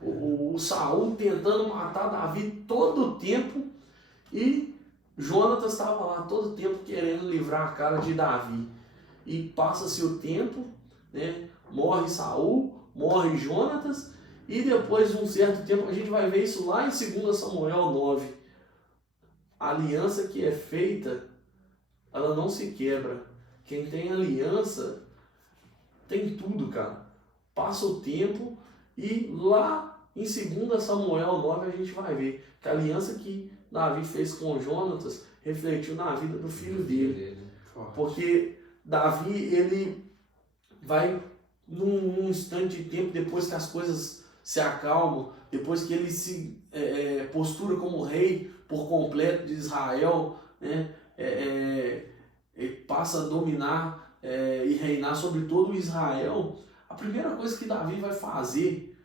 o Saul tentando matar Davi todo o tempo, e Jonatas estava lá todo o tempo querendo livrar a cara de Davi. E passa-se o tempo, né? Morre Saul, morre Jonatas, e depois de um certo tempo, a gente vai ver isso lá em 2 Samuel 9. A aliança que é feita, ela não se quebra. Quem tem aliança tem tudo, cara. Passa o tempo e lá em 2 Samuel 9 a gente vai ver que a aliança que Davi fez com Jonatas refletiu na vida do filho dele. Porque Davi, ele vai num instante de tempo, depois que as coisas se acalmam, depois que ele se postura como rei por completo de Israel, né? Ele passa a dominar e reinar sobre todo Israel. A primeira coisa que Davi vai fazer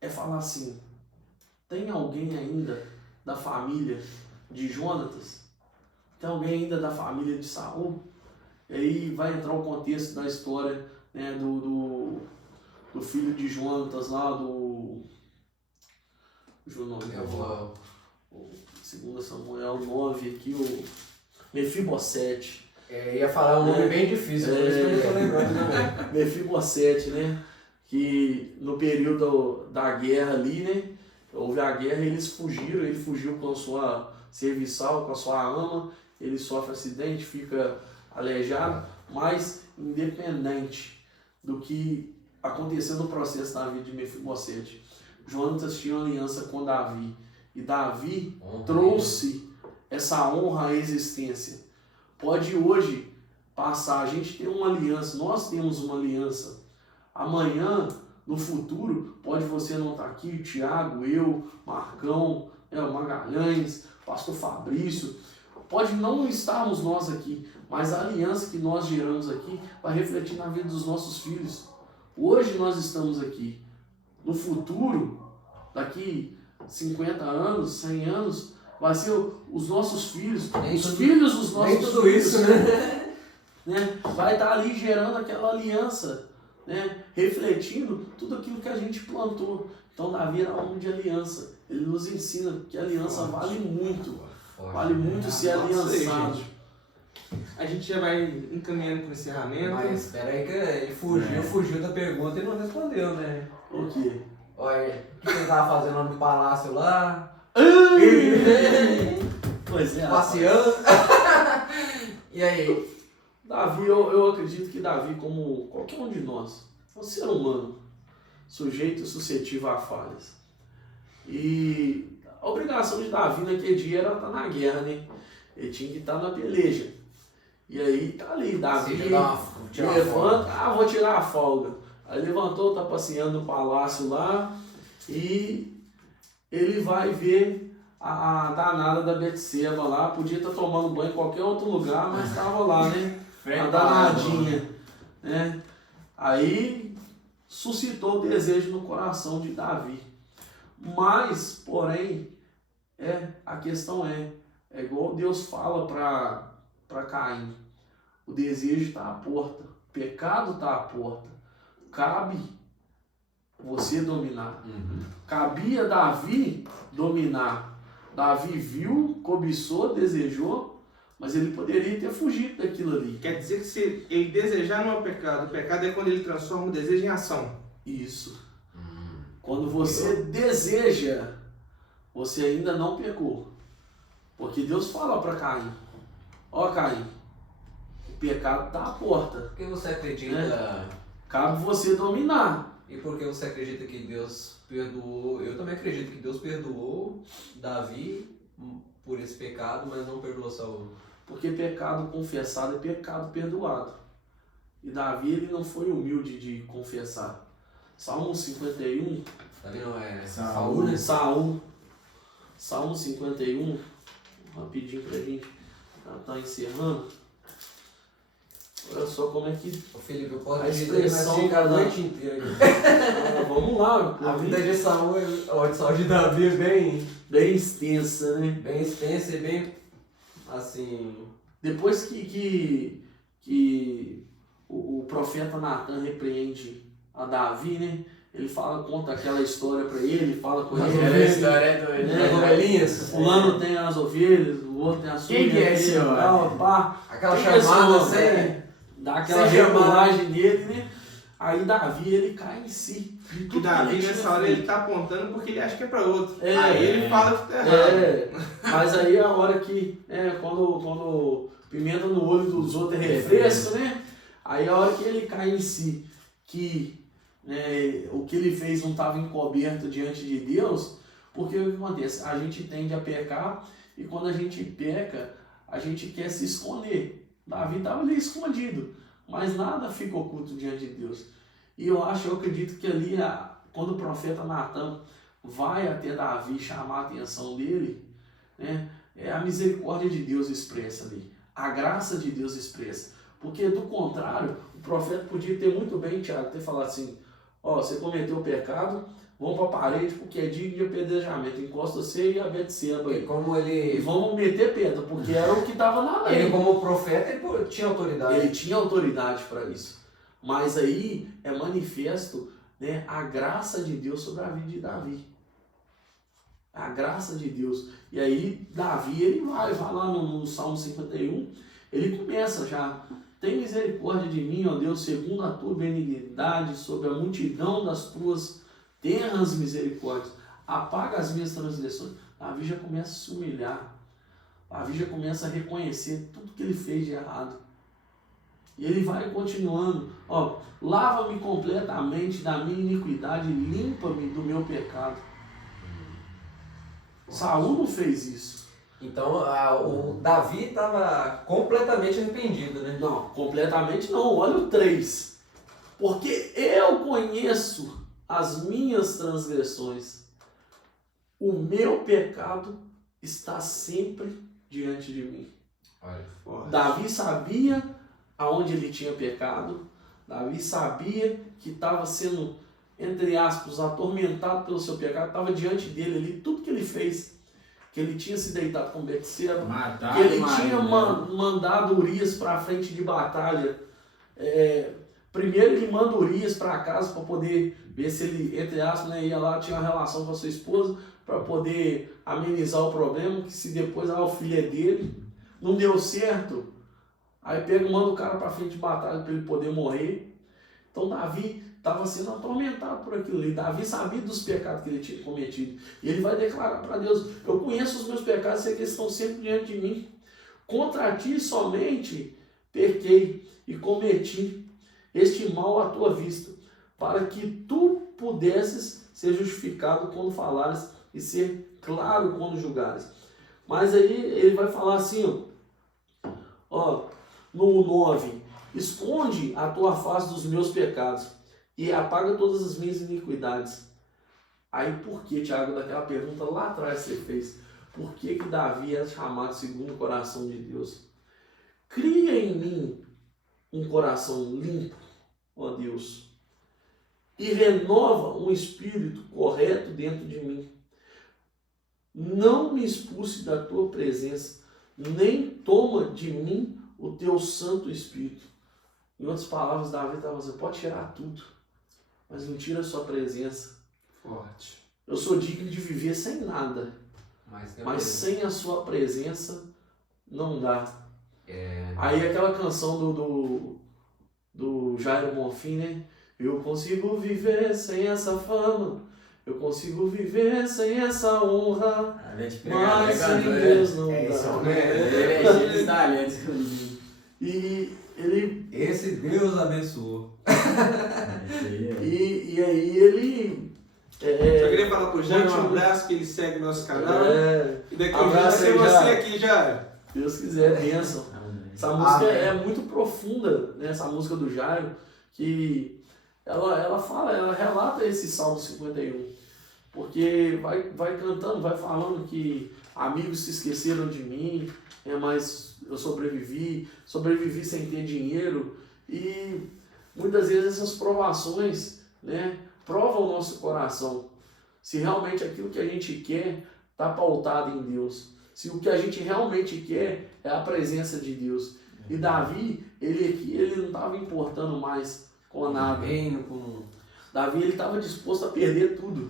é falar assim: tem alguém ainda da família de Jonatas? Tem alguém ainda da família de Saul? E aí vai entrar o contexto da história, né, do filho de Jonatas lá, do 2 Samuel 9 aqui, o Mefibosete. Ia falar um nome bem difícil, por isso que eu não estou lembrando também. Mefibosete, né? Que no período da guerra ali, né? Houve a guerra e eles fugiram, ele fugiu com a sua serviçal, com a sua ama, ele sofre acidente, fica aleijado, mas independente do que aconteceu no processo da vida de Mefibosete, Jonatas tinha uma aliança com Davi, e Davi trouxe essa honra à existência. Pode hoje passar, a gente tem uma aliança, nós temos uma aliança. Amanhã, no futuro, pode você não estar aqui, Tiago, eu, Marcão, o Magalhães, Pastor Fabrício, pode não estarmos nós aqui, mas a aliança que nós geramos aqui vai refletir na vida dos nossos filhos. Hoje nós estamos aqui. No futuro, daqui 50 anos, 100 anos, vai ser os nossos filhos, filhos dos nossos filhos. Tudo isso, né? Vai estar ali gerando aquela aliança, né? Refletindo tudo aquilo que a gente plantou. Então Davi era um homem de aliança. Ele nos ensina que a aliança vale muito. Vale muito ser aliançado. A gente já vai encaminhando para o encerramento. Mas espera aí que ele fugiu da pergunta e não respondeu, né? O quê? Olha, o que ele estava fazendo lá no palácio lá? Pois é. Passeando. E aí? Davi, eu acredito que Davi, como qualquer um de nós, é um ser humano, sujeito e suscetível a falhas. E a obrigação de Davi naquele dia era estar na guerra, né? Ele tinha que estar na peleja. E aí tá ali, Davi levanta, vou tirar a folga. Aí levantou, tá passeando no palácio lá, e ele vai ver a danada da Betseba lá. Podia estar tomando banho em qualquer outro lugar, mas estava lá, né? A danadinha, né? Aí suscitou o desejo no coração de Davi. Mas, porém, a questão é igual Deus fala para Caim: o desejo está à porta, o pecado está à porta, cabe você dominar. Cabia Davi dominar, Davi viu, cobiçou, desejou, mas ele poderia ter fugido daquilo ali. Quer dizer que se ele desejar não é o pecado é quando ele transforma o desejo em ação. Isso. Quando você deseja, você ainda não pecou. Porque Deus fala para Caim, ó Caim, o pecado está à porta. Por que você acredita... Cabe você dominar. E por que você acredita que Deus perdoou? Eu também acredito que Deus perdoou Davi por esse pecado, mas não perdoou Saul. Porque pecado confessado é pecado perdoado. E Davi, ele não foi humilde de confessar. Salmo 51. Davi não é Saul, Saul, né? Salmo 51. Rapidinho pra gente. Já tá encerrando. Olha só como é que... Ô Felipe, eu posso A dizer, mas expressão fica a da- noite inteira. Vamos lá. A vida de Saul, de Saul de Davi é Bem extensa, né? bem extensa e bem, assim... Depois que o profeta Natan repreende a Davi, né? Ele conta aquela história pra ele, fala com ele. Aquela história é doida. É, As ovelhinhas. Fulano tem as ovelhas, o outro tem as Quem que é esse homem? Aquela Quem é esse chamada homem? sem... Dá aquela Sem chamar. regulagem nele, né? Aí Davi, ele cai em si. De E tudo Davi, que nessa tinha hora, feito. ele tá apontando porque ele acha que é pra outro. É, Aí ele fala que tá errado. Mas aí a hora que, quando pimenta no olho dos outros é refresco, né? Aí a hora que ele cai em si, que o que ele fez não estava encoberto diante de Deus, porque o que acontece? A gente tende a pecar e quando a gente peca, a gente quer se esconder. Davi estava ali escondido, mas nada fica oculto diante de Deus. E eu acredito que ali, quando o profeta Natan vai até Davi chamar a atenção dele, né, é a misericórdia de Deus expressa ali, a graça de Deus expressa. Porque do contrário, o profeta podia ter muito bem, Tiago, ter falado assim, você cometeu pecado, vamos para a parede porque é digno de apedrejamento, encosta você e a Betseba E aí. como E ele... vamos meter pedra, porque era o que estava na lei. Ele como profeta, ele tinha autoridade. Ele tinha autoridade para isso. Mas aí é manifesto, né, a graça de Deus sobre a vida de Davi. A graça de Deus. E aí Davi, ele vai lá no Salmo 51, ele começa já. Tem misericórdia de mim, ó Deus, segundo a tua benignidade, sobre a multidão das tuas terras misericórdias. Apaga as minhas transgressões. Davi já começa a se humilhar. Davi já começa a reconhecer tudo que ele fez de errado. E ele vai continuando. Lava-me completamente da minha iniquidade, limpa-me do meu pecado. Saul não fez isso. Então, o Davi estava completamente arrependido, né? Não, completamente não. Olha o 3. Porque eu conheço as minhas transgressões. O meu pecado está sempre diante de mim. Olha. Davi sabia aonde ele tinha pecado. Davi sabia que estava sendo, entre aspas, atormentado pelo seu pecado. Estava diante dele ali tudo que ele fez. Que ele tinha se deitado com Betseba. Que ele tinha mandado Urias para a frente de batalha. Primeiro ele manda Urias para casa para poder ver se ele, entre aspas, ia lá, tinha uma relação com a sua esposa, para poder amenizar o problema, que se depois o filho é dele. Não deu certo. Aí manda o cara para frente de batalha para ele poder morrer. Então Davi estava sendo atormentado por aquilo ali. Davi sabia dos pecados que ele tinha cometido. E ele vai declarar para Deus, eu conheço os meus pecados, sei que eles estão sempre diante de mim. Contra ti somente pequei e cometi este mal à tua vista, para que tu pudesses ser justificado quando falares e ser claro quando julgares. Mas aí ele vai falar assim, no 9, esconde a tua face dos meus pecados e apaga todas as minhas iniquidades. Aí por que, Tiago, daquela pergunta lá atrás que você fez, por que Davi é chamado segundo o coração de Deus? Cria em mim um coração limpo, ó Deus, e renova um espírito correto dentro de mim. Não me expulse da tua presença, nem toma de mim o teu Santo Espírito. Em outras palavras, Davi estava dizendo, pode tirar tudo, mas não tira a sua presença. Forte. Eu sou digno de viver sem nada. mas sem a sua presença não dá. É. Aí aquela canção do Jairo Bonfim, né? Eu consigo viver sem essa fama, eu consigo viver sem essa honra, mas sem Deus não dá. Ele é talentos, inclusive. E ele... Esse Deus abençoou. E aí ele... Só queria falar pro Jairo um abraço, que ele segue nosso canal. E daqui a um dia vai ser você aqui, Jairo. Deus quiser, bênção. Essa música é muito profunda, né? Essa música do Jairo, que ela fala, ela relata esse Salmo 51. Porque vai cantando, vai falando que amigos se esqueceram de mim, mas eu sobrevivi sem ter dinheiro. E muitas vezes essas provações, né, provam o nosso coração. Se realmente aquilo que a gente quer está pautado em Deus. Se o que a gente realmente quer é a presença de Deus. E Davi, ele não estava importando mais com nada. Davi, ele estava disposto a perder tudo.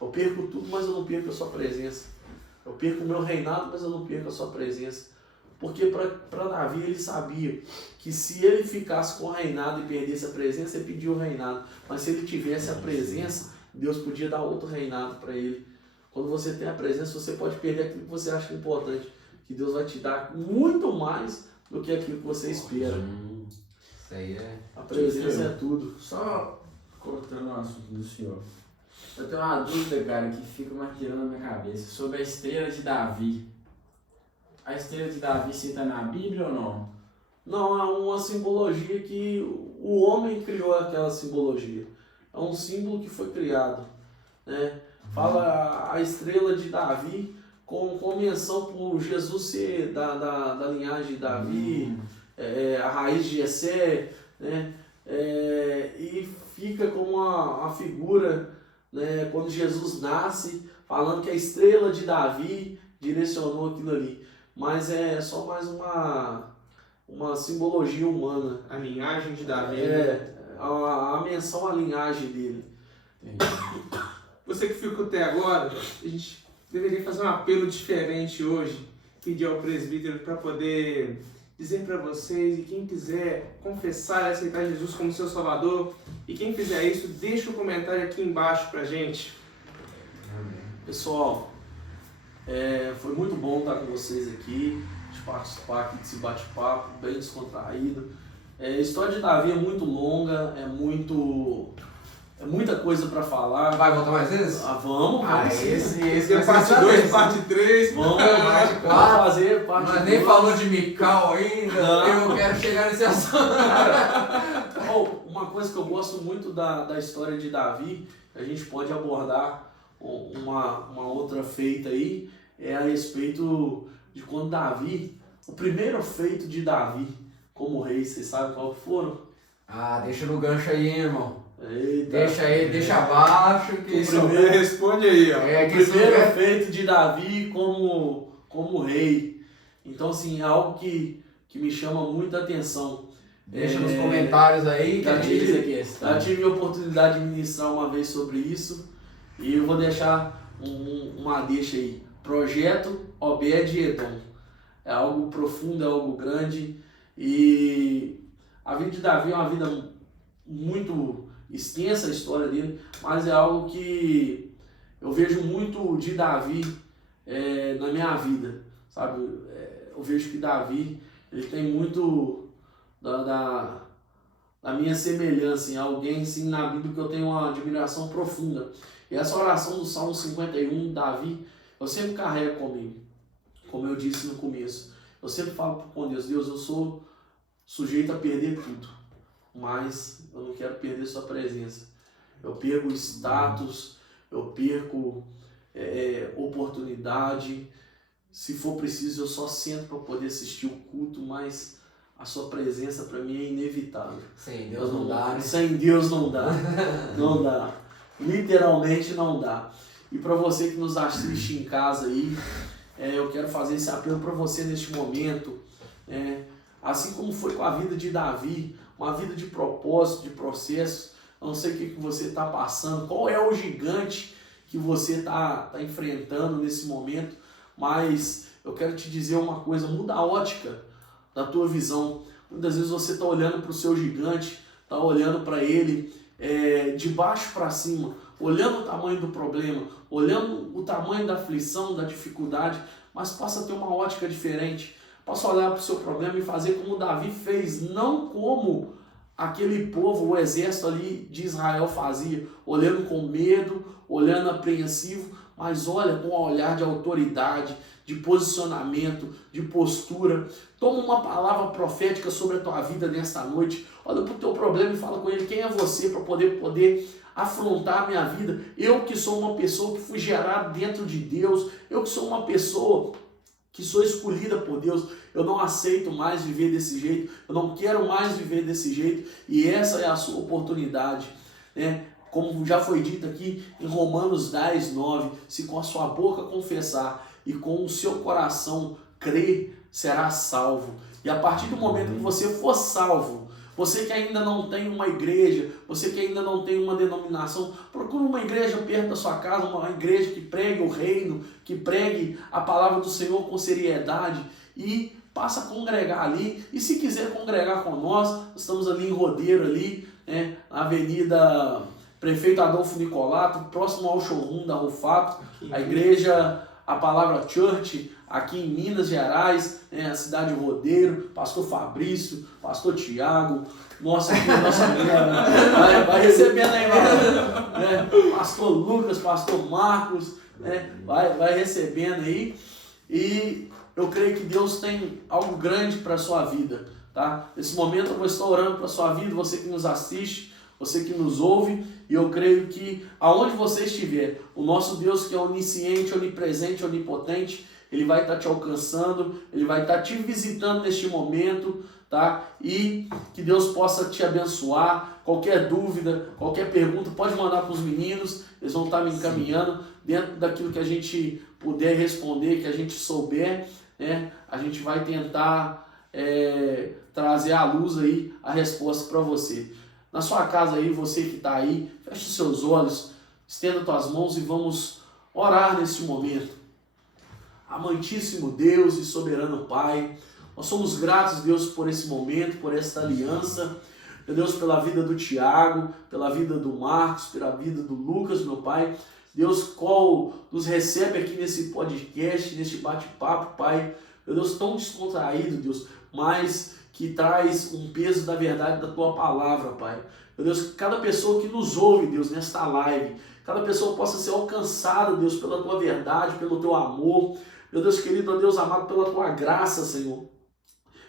Eu perco tudo, mas eu não perco a sua presença. Eu perco o meu reinado, mas eu não perco a sua presença. Porque para Davi, ele sabia que se ele ficasse com o reinado e perdesse a presença, ele pediu o reinado. Mas se ele tivesse a presença, Deus podia dar outro reinado para ele. Quando você tem a presença, você pode perder aquilo que você acha importante, que Deus vai te dar muito mais do que aquilo que você espera. Isso aí é... A presença é tudo. Só cortando o assunto do senhor. Eu tenho uma dúvida, cara, que fica martelando na minha cabeça, sobre a estrela de Davi. A estrela de Davi cita na Bíblia ou não? Não, é uma simbologia que o homem criou aquela simbologia. É um símbolo que foi criado, né? Fala a estrela de Davi com menção por Jesus ser da linhagem de Davi, a raiz de Jessé, né? E fica como uma figura, né? Quando Jesus nasce, falando que a estrela de Davi direcionou aquilo ali. Mas é só mais uma simbologia humana. A linhagem de Davi. A menção à linhagem dele. Você que ficou até agora, a gente deveria fazer um apelo diferente hoje, pedir ao presbítero para poder dizer para vocês, e quem quiser confessar e aceitar Jesus como seu Salvador, e quem fizer isso, deixa um comentário aqui embaixo pra gente. Pessoal, foi muito bom estar com vocês aqui, de participar aqui desse bate-papo, bem descontraído. A história de Davi é muito longa, é muita coisa para falar. Vai voltar mais vezes? Vamos. Esse é parte 2, parte 3. Vamos fazer parte 2. Nós nem falou de Mical ainda. Não. Eu quero chegar nesse assunto. Uma coisa que eu gosto muito da história de Davi, a gente pode abordar uma outra feita aí, é a respeito de quando Davi, o primeiro feito de Davi como rei, vocês sabem qual foram? Deixa no gancho aí, irmão. Eita. Deixa abaixo. Que responde aí, ó. O primeiro feito de Davi como rei. Então, assim, é algo que me chama muita atenção. Deixa nos comentários aí. Já tive a oportunidade de ministrar uma vez sobre isso. E eu vou deixar uma deixa aí. Projeto Obed-Edom. É algo profundo, é algo grande. E a vida de Davi é uma vida muito extensa, a história dele, mas é algo que eu vejo muito de Davi na minha vida, sabe? Eu vejo que Davi, ele tem muito da minha semelhança em alguém assim, na Bíblia que eu tenho uma admiração profunda. E essa oração do Salmo 51, Davi, eu sempre carrego comigo, como eu disse no começo. Eu sempre falo com Deus, eu sou sujeito a perder tudo, mas eu não quero perder sua presença. Eu perco status, eu perco oportunidade. Se for preciso, eu só sento para poder assistir o culto, mas a sua presença para mim é inevitável. Sem Deus não dá, né? Sem Deus não dá. Não dá. Literalmente não dá. E para você que nos assiste em casa aí, eu quero fazer esse apelo para você neste momento. Assim como foi com a vida de Davi, uma vida de propósito, de processo. Eu não sei o que você está passando, qual é o gigante que você está enfrentando nesse momento, mas eu quero te dizer uma coisa, muda a ótica da tua visão. Muitas vezes você está olhando para o seu gigante, está olhando para ele de baixo para cima, olhando o tamanho do problema, olhando o tamanho da aflição, da dificuldade, mas passa a ter uma ótica diferente. Passa a olhar para o seu problema e fazer como Davi fez, não como aquele povo, o exército ali de Israel fazia, olhando com medo, olhando apreensivo, mas olha com um olhar de autoridade, de posicionamento, de postura. Toma uma palavra profética sobre a tua vida nesta noite. Olha para o teu problema e fala com ele, quem é você para poder afrontar a minha vida? Eu que sou uma pessoa que fui gerado dentro de Deus, eu que sou uma pessoa que sou escolhida por Deus, eu não aceito mais viver desse jeito, eu não quero mais viver desse jeito, e essa é a sua oportunidade, né? Como já foi dito aqui em Romanos 10, 9, se com a sua boca confessar e com o seu coração crer, será salvo. E a partir do momento que você for salvo, você que ainda não tem uma igreja, você que ainda não tem uma denominação, procure uma igreja perto da sua casa, uma igreja que pregue o reino, que pregue a palavra do Senhor com seriedade e passa a congregar ali. E se quiser congregar com nós estamos ali em Rodeiro, ali, né, na Avenida Prefeito Adolfo Nicolato, próximo ao showroom da Rufato, a igreja, a Palavra Church, aqui em Minas Gerais, né, a cidade de Rodeiro, pastor Fabrício, pastor Tiago, nossa mulher, vai recebendo aí, né, pastor Lucas, pastor Marcos, né, vai recebendo aí, e eu creio que Deus tem algo grande para a sua vida, tá? Nesse momento eu vou estar orando para a sua vida, você que nos assiste, você que nos ouve, e eu creio que aonde você estiver, o nosso Deus que é onisciente, onipresente, onipotente, Ele vai estar te alcançando, Ele vai estar te visitando neste momento, tá? E que Deus possa te abençoar. Qualquer dúvida, qualquer pergunta, pode mandar para os meninos, eles vão estar me encaminhando dentro daquilo que a gente puder responder, que a gente souber, né? A gente vai tentar trazer à luz aí a resposta para você. Na sua casa aí, você que está aí, feche os seus olhos, estenda tuas mãos e vamos orar nesse momento. Amantíssimo Deus e soberano Pai, nós somos gratos, Deus, por esse momento, por esta aliança, meu Deus, pela vida do Tiago, pela vida do Marcos, pela vida do Lucas, meu Pai. Deus, qual nos recebe aqui nesse podcast, neste bate-papo, Pai, meu Deus, tão descontraído, Deus, mas que traz um peso da verdade da Tua Palavra, Pai. Meu Deus, cada pessoa que nos ouve, Deus, nesta live, cada pessoa possa ser alcançada, Deus, pela Tua verdade, pelo Teu amor, meu Deus querido, ó Deus amado, pela Tua graça, Senhor.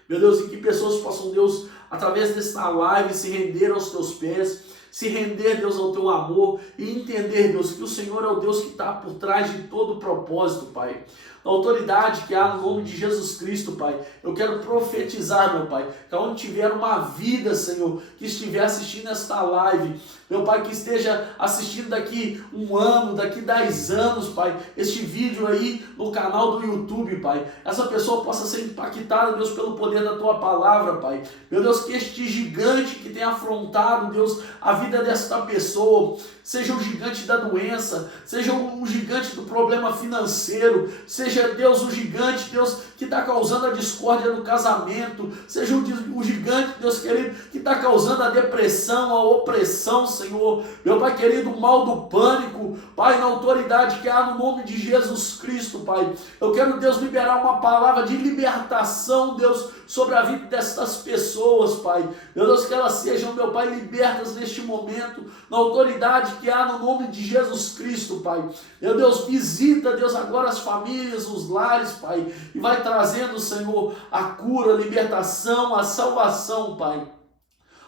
Meu Deus, e que pessoas possam, Deus, através desta live, se render aos Teus pés, se render, Deus, ao Teu amor e entender, Deus, que o Senhor é o Deus que está por trás de todo o propósito, Pai. A autoridade que há no nome de Jesus Cristo, Pai, eu quero profetizar, meu Pai, que onde tiver uma vida, Senhor, que estiver assistindo esta live, meu Pai, que esteja assistindo daqui 1 ano, daqui 10 anos, Pai, este vídeo aí no canal do YouTube, Pai, essa pessoa possa ser impactada, Deus, pelo poder da Tua Palavra, Pai. Meu Deus, que este gigante que tem afrontado, Deus, a vida desta pessoa, seja o gigante da doença, seja o gigante do problema financeiro, seja, Deus, o gigante, Deus, que está causando a discórdia no casamento, seja o gigante, Deus querido, que está causando a depressão, a opressão, Senhor, meu Pai querido, o mal do pânico, Pai, na autoridade que há no nome de Jesus Cristo, Pai, eu quero, Deus, liberar uma palavra de libertação, Deus, sobre a vida destas pessoas, Pai, meu Deus, que elas sejam, meu Pai, libertas neste momento, na autoridade que há no nome de Jesus Cristo, Pai, meu Deus, visita, Deus, agora as famílias, os lares, Pai, e vai trazendo, Senhor, a cura, a libertação, a salvação, Pai.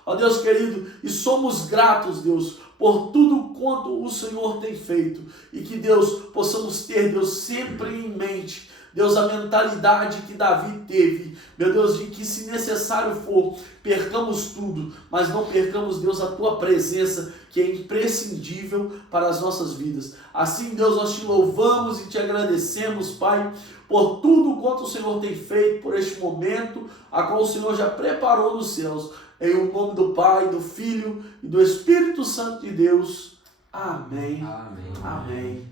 Ó Deus querido, e somos gratos, Deus, por tudo quanto o Senhor tem feito, e que, Deus, possamos ter, Deus, sempre em mente, Deus, a mentalidade que Davi teve, meu Deus, de que se necessário for, percamos tudo, mas não percamos, Deus, a Tua presença, que é imprescindível para as nossas vidas. Assim, Deus, nós Te louvamos e Te agradecemos, Pai, por tudo quanto o Senhor tem feito, por este momento, a qual o Senhor já preparou nos céus, em o nome do Pai, do Filho e do Espírito Santo de Deus. Amém. Amém. Amém.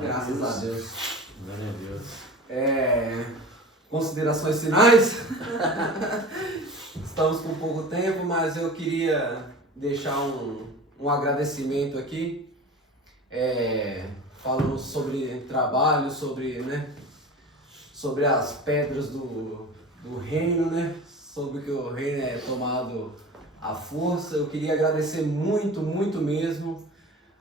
Graças a Deus. Glória a Deus. Considerações finais? Estamos com pouco tempo, mas eu queria deixar um agradecimento aqui, falando sobre trabalho, sobre as pedras do reino, né? Sobre que o reino é tomado à força. Eu queria agradecer muito, muito mesmo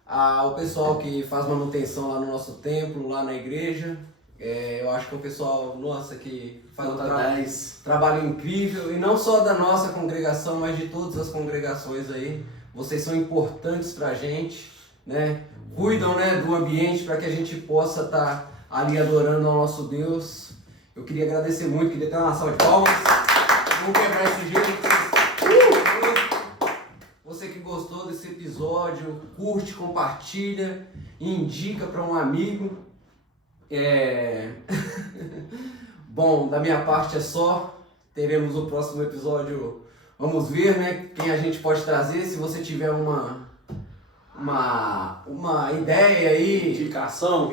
ao pessoal que faz manutenção lá no nosso templo, lá na igreja. Eu acho que o pessoal, nossa, que faz um trabalho incrível, e não só da nossa congregação, mas de todas as congregações aí. Vocês são importantes pra gente, né? Cuidam, né, do ambiente para que a gente possa estar ali adorando ao nosso Deus. Eu queria agradecer muito, queria ter uma salva de palmas. Vamos quebrar esse gelo. Você que gostou desse episódio, curte, compartilha, indica para um amigo. Bom, da minha parte é só. Teremos o próximo episódio. Vamos ver, né, quem a gente pode trazer. Se você tiver uma ideia aí,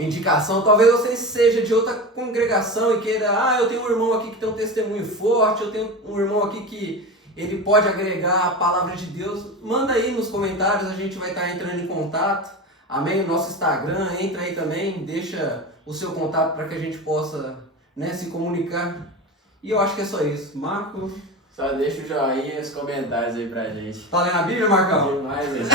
indicação, talvez você seja de outra congregação e queira, eu tenho um irmão aqui que tem um testemunho forte, eu tenho um irmão aqui que ele pode agregar a palavra de Deus. Manda aí nos comentários, a gente vai estar entrando em contato. Amém? O nosso Instagram, entra aí também, deixa o seu contato para que a gente possa, né, se comunicar. E eu acho que é só isso. Marco? Só deixa o joinha e os comentários aí pra gente. Tá lendo a Bíblia, Marcão? Demais, velho.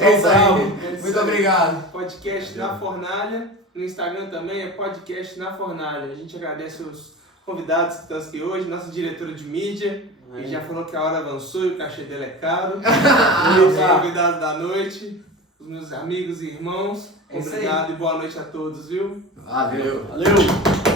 É isso aí. Muito obrigado. Podcast na Fornalha. No Instagram também é podcast na Fornalha. A gente agradece os convidados que estão aqui hoje, nossa diretora de mídia, que já falou que a hora avançou e o cachê dele é caro. Os convidados da noite, os meus amigos e irmãos. Obrigado e boa noite a todos, viu? Valeu. Valeu!